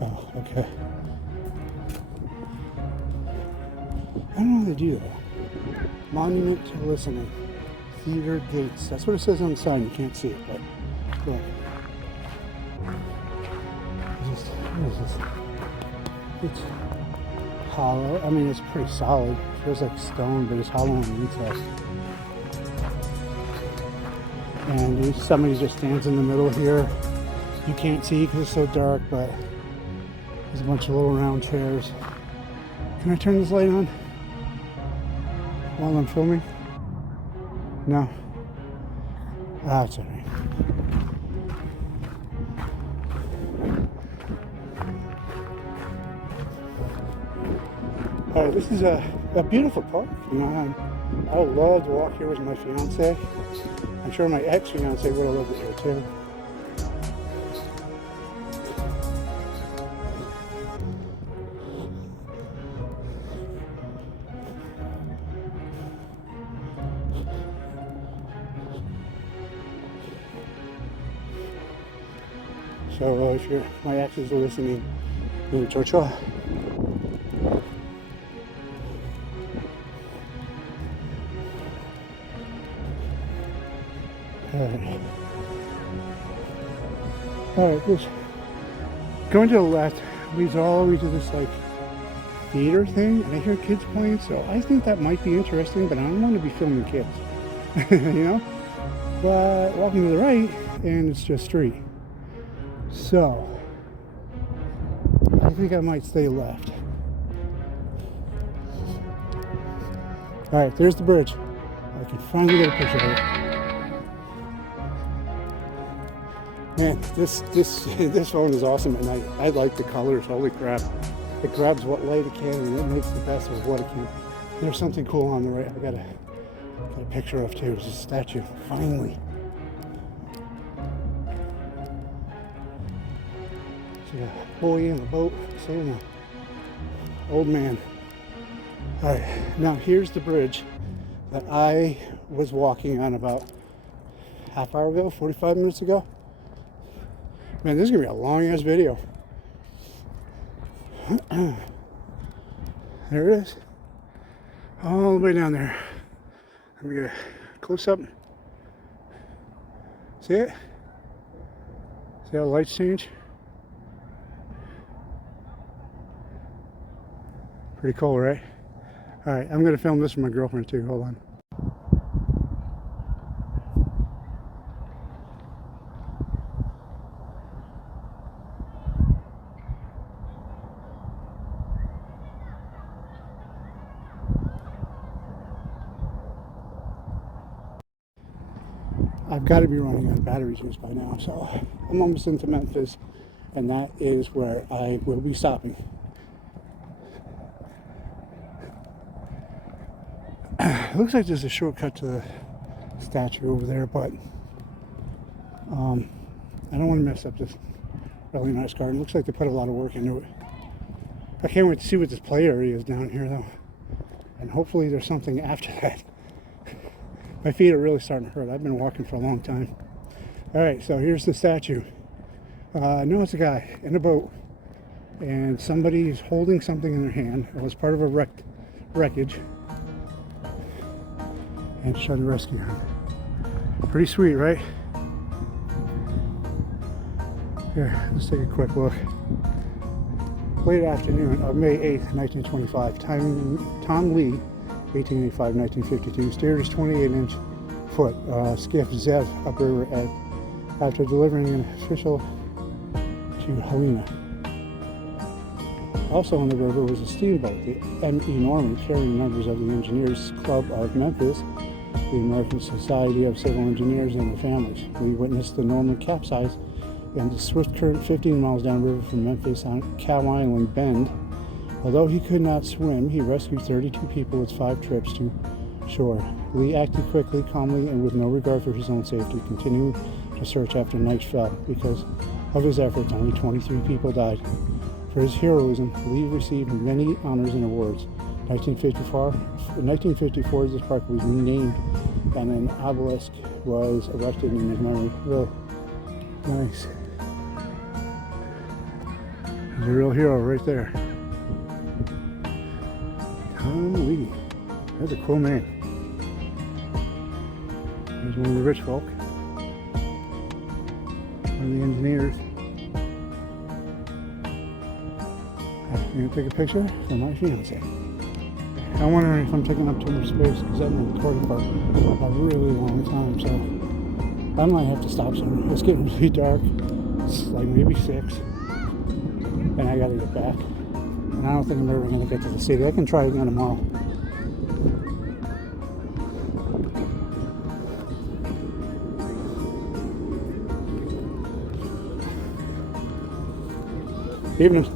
Oh, okay. I don't know how they do that. Monument to Listening. Theater Gates. That's what it says on the sign. You can't see it, but look. What is this? It's hollow. I mean, it's pretty solid. It feels like stone, but it's hollow on the inside. And somebody just stands in the middle here. You can't see because it's so dark, but there's a bunch of little round chairs. Can I turn this light on while I'm filming? No. Ah, it's all right. All right, this is a beautiful park. You know, I would love to walk here with my fiance. I'm sure my ex-fiance would have loved it here too. So if my ex is listening, Chocho. Alright, this going to the left leads all the way to this like theater thing, and I hear kids playing, so I think that might be interesting, but I don't want to be filming kids. You know? But walking to the right, and it's just street. So I think I might stay left. Alright, there's the bridge. I can finally get a picture of it. Man, this phone is awesome at night. I like the colors. Holy crap. It grabs what light it can and it makes the best of what it can. There's something cool on the right. I got a picture of too. It's a statue. Finally. So a boy in the boat saying an old man. Alright, now here's the bridge that I was walking on about half hour ago, 45 minutes ago. Man, this is gonna be a long ass video. There it is. All the way down there. Let me get a close up. See it? See how the lights change? Pretty cool, right? Alright, I'm gonna film this for my girlfriend too. Hold on. I've got to be running out of battery juice by now, so I'm almost into Memphis, and that is where I will be stopping. It looks like there's a shortcut to the statue over there, but I don't want to mess up this really nice garden. Looks like they put a lot of work into it. I can't wait to see what this play area is down here, though, and hopefully there's something after that. My feet are really starting to hurt. I've been walking for a long time. All right, so here's the statue. No, it's a guy in a boat, and somebody is holding something in their hand. It was part of a wreckage, and trying to rescue him. Pretty sweet, right? Here, let's take a quick look. Late afternoon of May 8th, 1925. Tom Lee, 1885-1952, steered his 28-inch foot skiff Zev upriver after delivering an official to Helena. Also on the river was a steamboat, the M.E. Norman, carrying members of the Engineers Club of Memphis, the American Society of Civil Engineers, and their families. We witnessed the Norman capsize in the swift current 15 miles downriver from Memphis on Cow Island Bend. Although he could not swim, he rescued 32 people with 5 trips to shore. Lee acted quickly, calmly, and with no regard for his own safety, continuing to search after night fell. Because of his efforts, only 23 people died. For his heroism, Lee received many honors and awards. In 1954, this park was renamed, and an obelisk was erected in his memory. Real nice. He's a real hero right there. Tom Lee. That's a cool man. There's one of the rich folk. One of the engineers. I'm going to take a picture for my fiance. I'm wondering if I'm taking up too much space because I've been recording for a really long time, so I might have to stop soon. It's getting really dark. It's like maybe 6, and I got to get back. And I don't think I'm ever going to get to the city. I can try again tomorrow. Evening.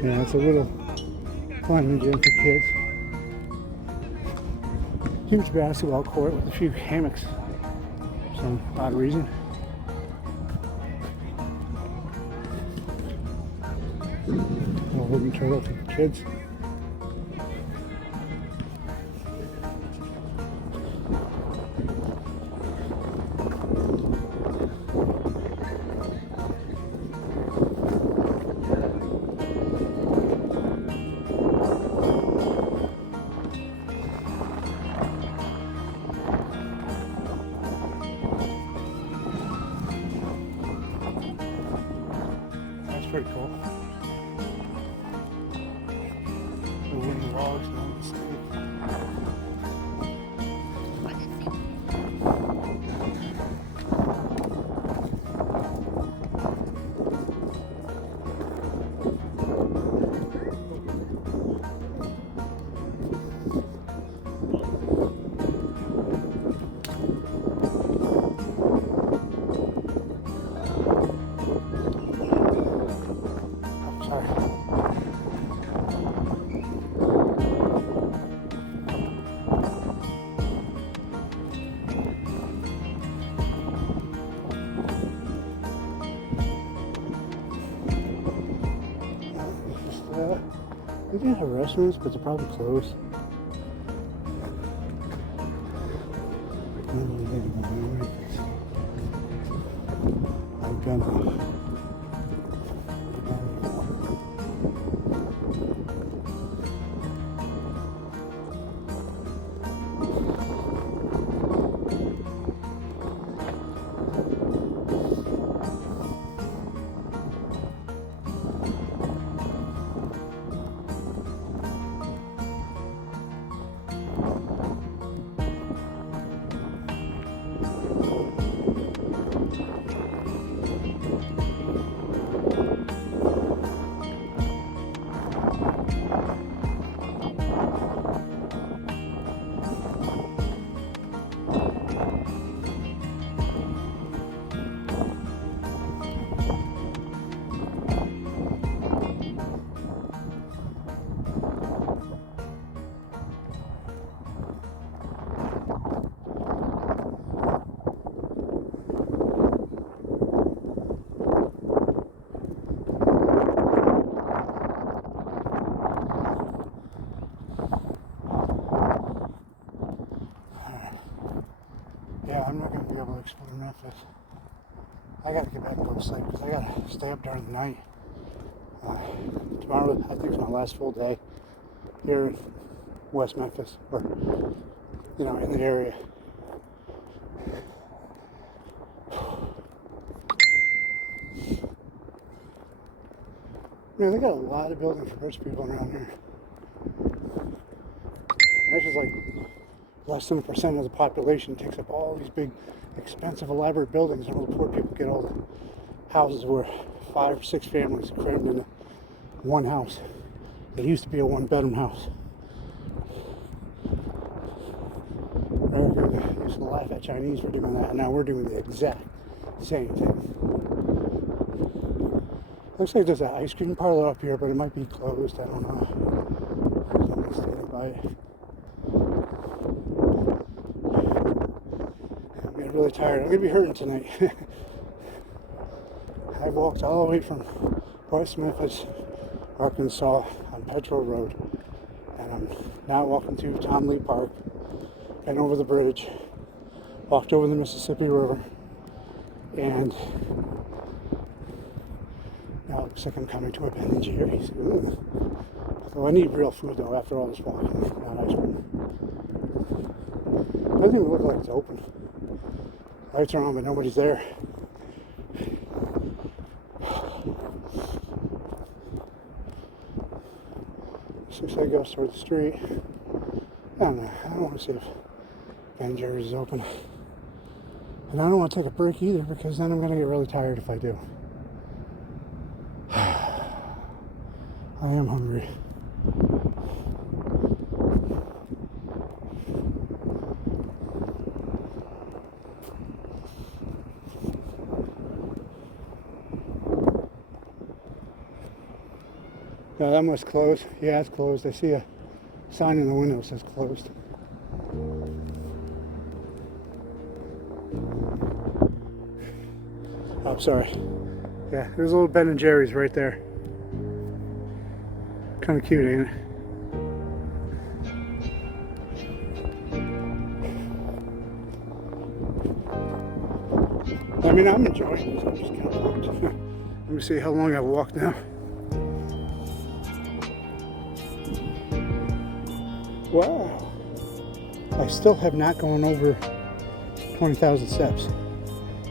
Yeah, it's a little climbing gym for kids. Huge basketball court with a few hammocks for some odd reason. Little wooden turtle for kids. That's pretty cool. The wooden logs on the side. They do have restaurants, but they're probably closed. I've gone. Yeah, I'm not going to be able to explore Memphis. I got to get back and go to sleep because I got to stay up during the night. Tomorrow, I think, is my last full day here in West Memphis, or, you know, in the area. Man, they got a lot of buildings for rich people around here. That's just like less than 1% of the population takes up all these big, expensive, elaborate buildings, and all the poor people get all the houses where 5 or 6 families crammed into one house. It used to be a 1-bedroom house. America used to laugh at Chinese for doing that, and now we're doing the exact same thing. Looks like there's an ice cream parlor up here, but it might be closed. I don't know. Someone's standing by it. I'm getting really tired. I'm going to be hurting tonight. I walked all the way from West Memphis, Arkansas, on Petro Rd, and I'm now walking to Tom Lee Park, been over the bridge, walked over the Mississippi River, and now it looks like I'm coming to a Ben & Jerry's. So I need real food though after all this walking, not ice cream. Doesn't even look like it's open. Lights are on, but nobody's there. Looks like it goes toward the street. I don't know. I don't want to see if Ben & Jerry's is open. And I don't want to take a break either because then I'm going to get really tired if I do. I am hungry. No, that must close. Yeah, it's closed. I see a sign in the window that says closed. Oh, sorry. Yeah, there's a little Ben and Jerry's right there. Kind of cute, ain't it? I mean, I'm enjoying this. I'm just kind of pumped. Let me see how long I've walked now. Wow. I still have not gone over 20,000 steps.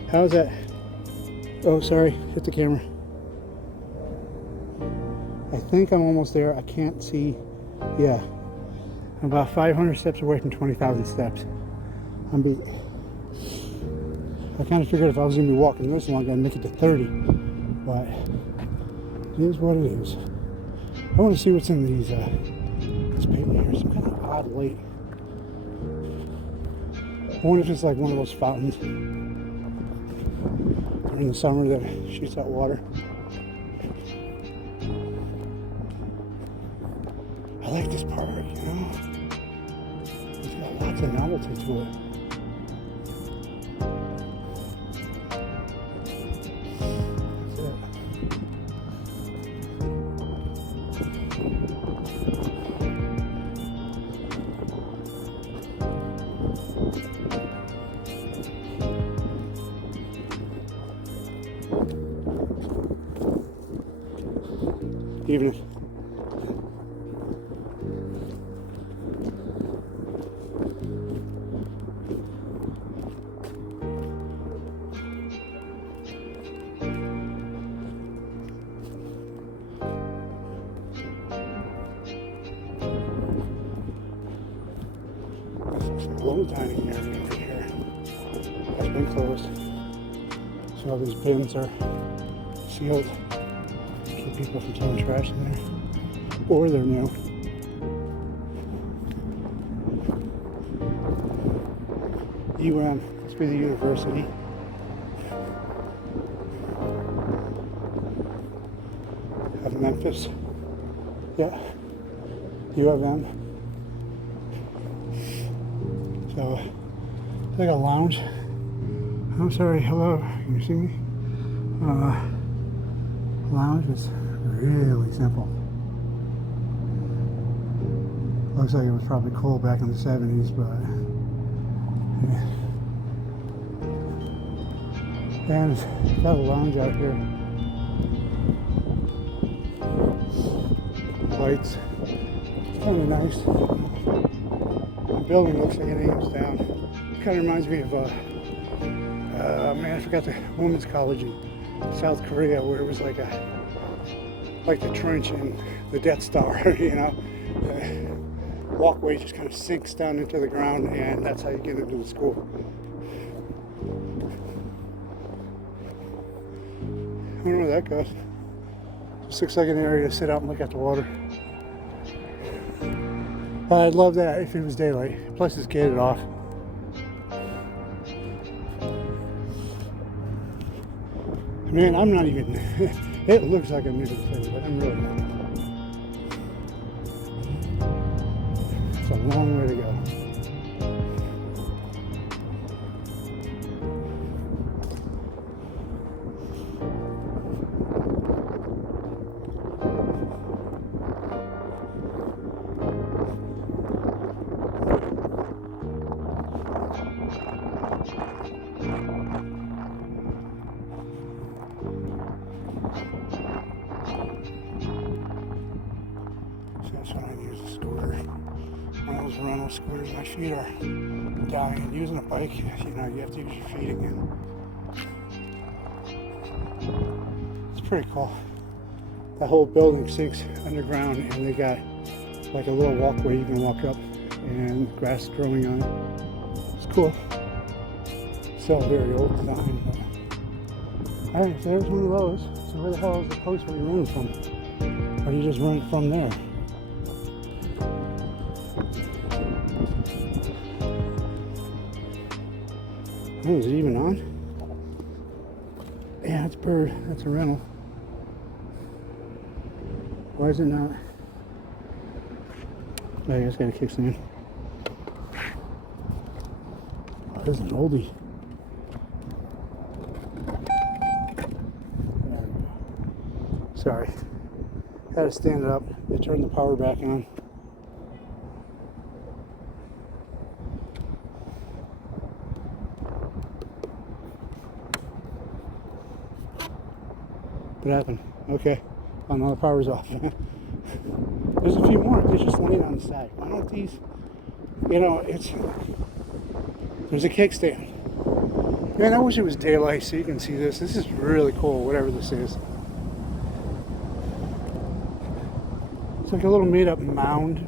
How is that? Oh, sorry. Hit the camera. I think I'm almost there. I can't see. Yeah. I'm about 500 steps away from 20,000 steps. I'm beat. I kind of figured if I was going to be walking this long, I'd make it to 30. But it is what it is. I want to see what's in these this pavement here. Some kind of odd light. I wonder if it's like one of those fountains during the summer that shoots out water. I like this park, you know. It's got lots of novelty to it. Evening. Low dining area over here has been closed. So all these bins are sealed. Keep people from throwing trash in there. Or they're new. Must be the university. Of Memphis. Yeah. UM. So, it's like a lounge. I'm sorry, hello, can you see me? Lounge is really simple. Looks like it was probably cool back in the 70s, but yeah. And it's got a lounge out here. Lights. It's kind of nice. The building looks like it aims down. It kind of reminds me of man, I forgot the women's college in South Korea where it was like the trench in the Death Star, you know. The walkway just kind of sinks down into the ground, and that's how you get into the school. I wonder where that goes. Just looks like an area to sit out and look at the water. But I'd love that if it was daylight. Plus it's gated off. Man, I'm not even, it looks like I'm near the city, but I'm really not. It's a long way to go. That's when I use a scooter. One of those rental scooters, my feet are dying. And using a bike, you know, you have to use your feet again. It's pretty cool. That whole building sinks underground, and they got like a little walkway you can walk up, and grass growing on it. It's cool. Still a very old design. But... Alright, so there's one of those. So where the hell is the post where you running from? Or do you just run it from there? Oh, is it even on? Yeah, it's Bird. That's a rental. Why is it not? Oh, I just gotta kick some in. Oh, this is an oldie. Sorry. Had to stand it up. They turned the power back on. What happened? Okay. Oh, now the power's off. There's a few more. They're just laying on the side. Why don't these? You know, there's a kickstand. Man, I wish it was daylight so you can see this. This is really cool, whatever this is. It's like a little made-up mound.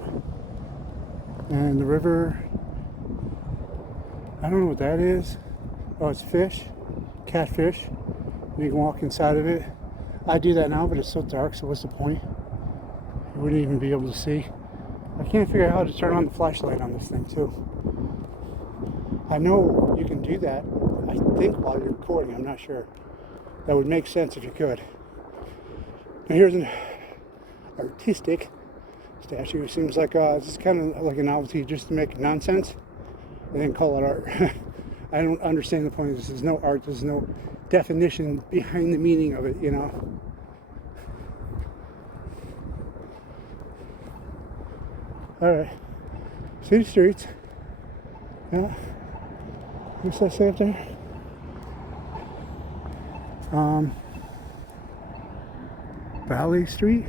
And the river, I don't know what that is. Oh, it's fish, catfish. You can walk inside of it. I do that now, but it's so dark, so what's the point? You wouldn't even be able to see. I can't figure out how to turn on the flashlight on this thing, too. I know you can do that, I think, while you're recording. I'm not sure. That would make sense if you could. Now, here's an artistic statue. It seems like this is kind of like a novelty just to make nonsense and then call it art. I don't understand the point. This is no art. There's no definition behind the meaning of it, you know. All right, city streets. Yeah, what's that say up there? Valley Street.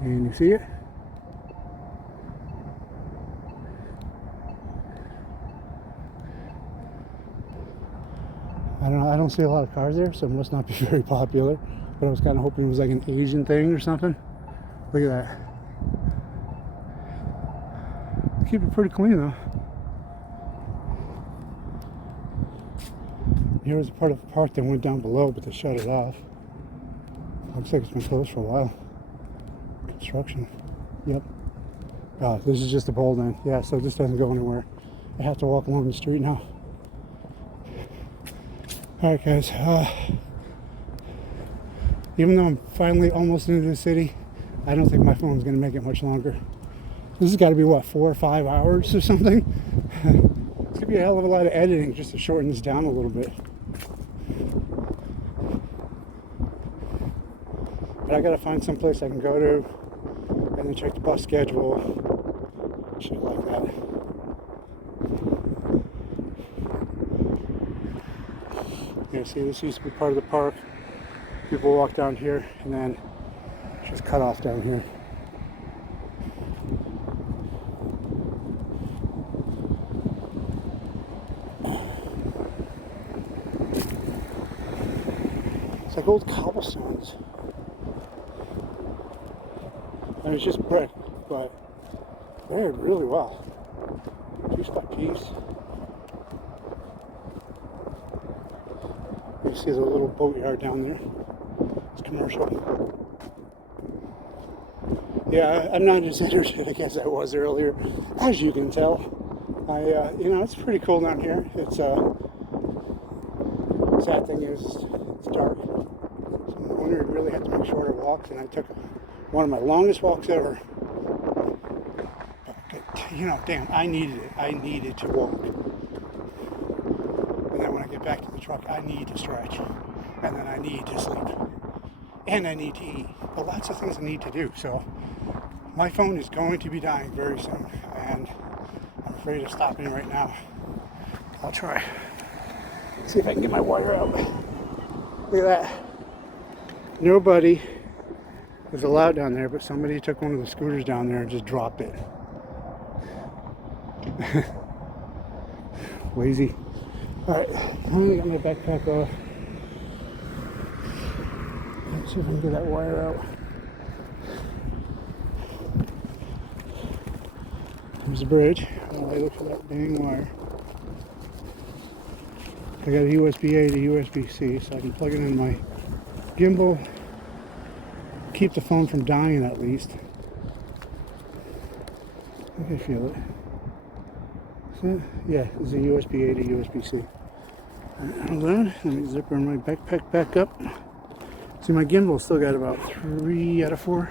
Can you see it? I don't know. I don't see a lot of cars there, so it must not be very popular. But I was kind of hoping it was like an Asian thing or something. Look at that. Keep it pretty clean though. Here was a part of the park that went down below, but they shut it off. Looks like it's been closed for a while. Construction. Yep. Oh, this is just a pole then. Yeah, so this doesn't go anywhere. I have to walk along the street now. Alright guys, even though I'm finally almost into the city, I don't think my phone's going to make it much longer. This has got to be, what, 4 or 5 hours or something? It's going to be a hell of a lot of editing just to shorten this down a little bit. But I got to find some place I can go to and then check the bus schedule, shit like that. Yeah, see, this used to be part of the park. People walk down here and then just cut off down here. It's like old cobblestones. I mean, it's just brick, but they're really well. Piece by piece. You see the little boatyard down there. It's commercial. Yeah, I'm not as energetic as I was earlier, as you can tell. You know, it's pretty cool down here. It's sad thing is it's dark. So in the winter, you really have to make shorter walks, and I took one of my longest walks ever. But, you know, damn, I needed it. I needed to walk. And then when I get back to the truck, I need to stretch. And then I need to sleep. And I need to eat. But lots of things I need to do. So my phone is going to be dying very soon. And I'm afraid of stopping right now. I'll try. See if I can get my wire out. Look at that. Nobody was allowed down there, but somebody took one of the scooters down there and just dropped it. Lazy. Alright, I'm gonna get my backpack off. Let's see if I can get that wire out. There's the bridge. While I look for that dang wire. I got a USB-A to USB-C, so I can plug it in my gimbal. Keep the phone from dying at least. I can feel it. Yeah, it's a USB-A to USB-C. Hold on, let me zipper my backpack back up. See, my gimbal still got about 3 out of 4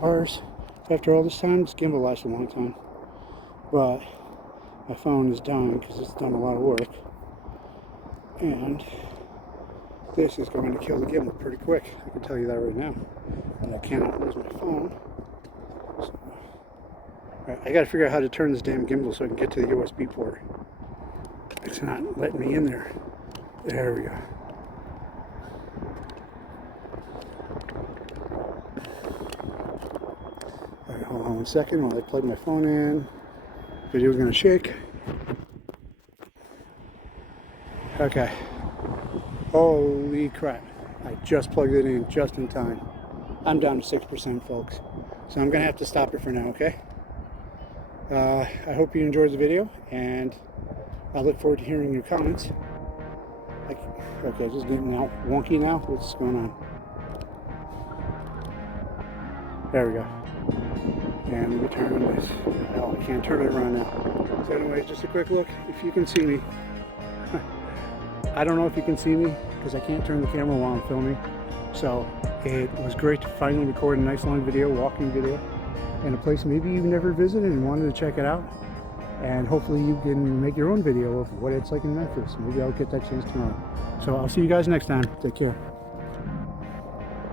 bars. So after all this time, this gimbal lasts a long time. But my phone is dying because it's done a lot of work. And this is going to kill the gimbal pretty quick. I can tell you that right now. And I cannot lose my phone. So, right, I got to figure out how to turn this damn gimbal so I can get to the USB port. It's not letting me in there. There we go. Alright, hold on 1 second while I plug my phone in. Video's gonna shake. Okay. Holy crap. I just plugged it in just in time. I'm down to 6%, folks. So I'm gonna have to stop it for now, okay? I hope you enjoyed the video, and I look forward to hearing your comments. Okay, just getting out wonky now. What's going on? There we go. And let me turn this. Oh, I can't turn it around now. So anyway, just a quick look. If you can see me. I don't know if you can see me because I can't turn the camera while I'm filming. So it was great to finally record a nice long video, walking video, in a place maybe you've never visited and wanted to check it out. And hopefully you can make your own video of what it's like in Memphis. Maybe I'll get that chance tomorrow. So I'll see you guys next time. Take care.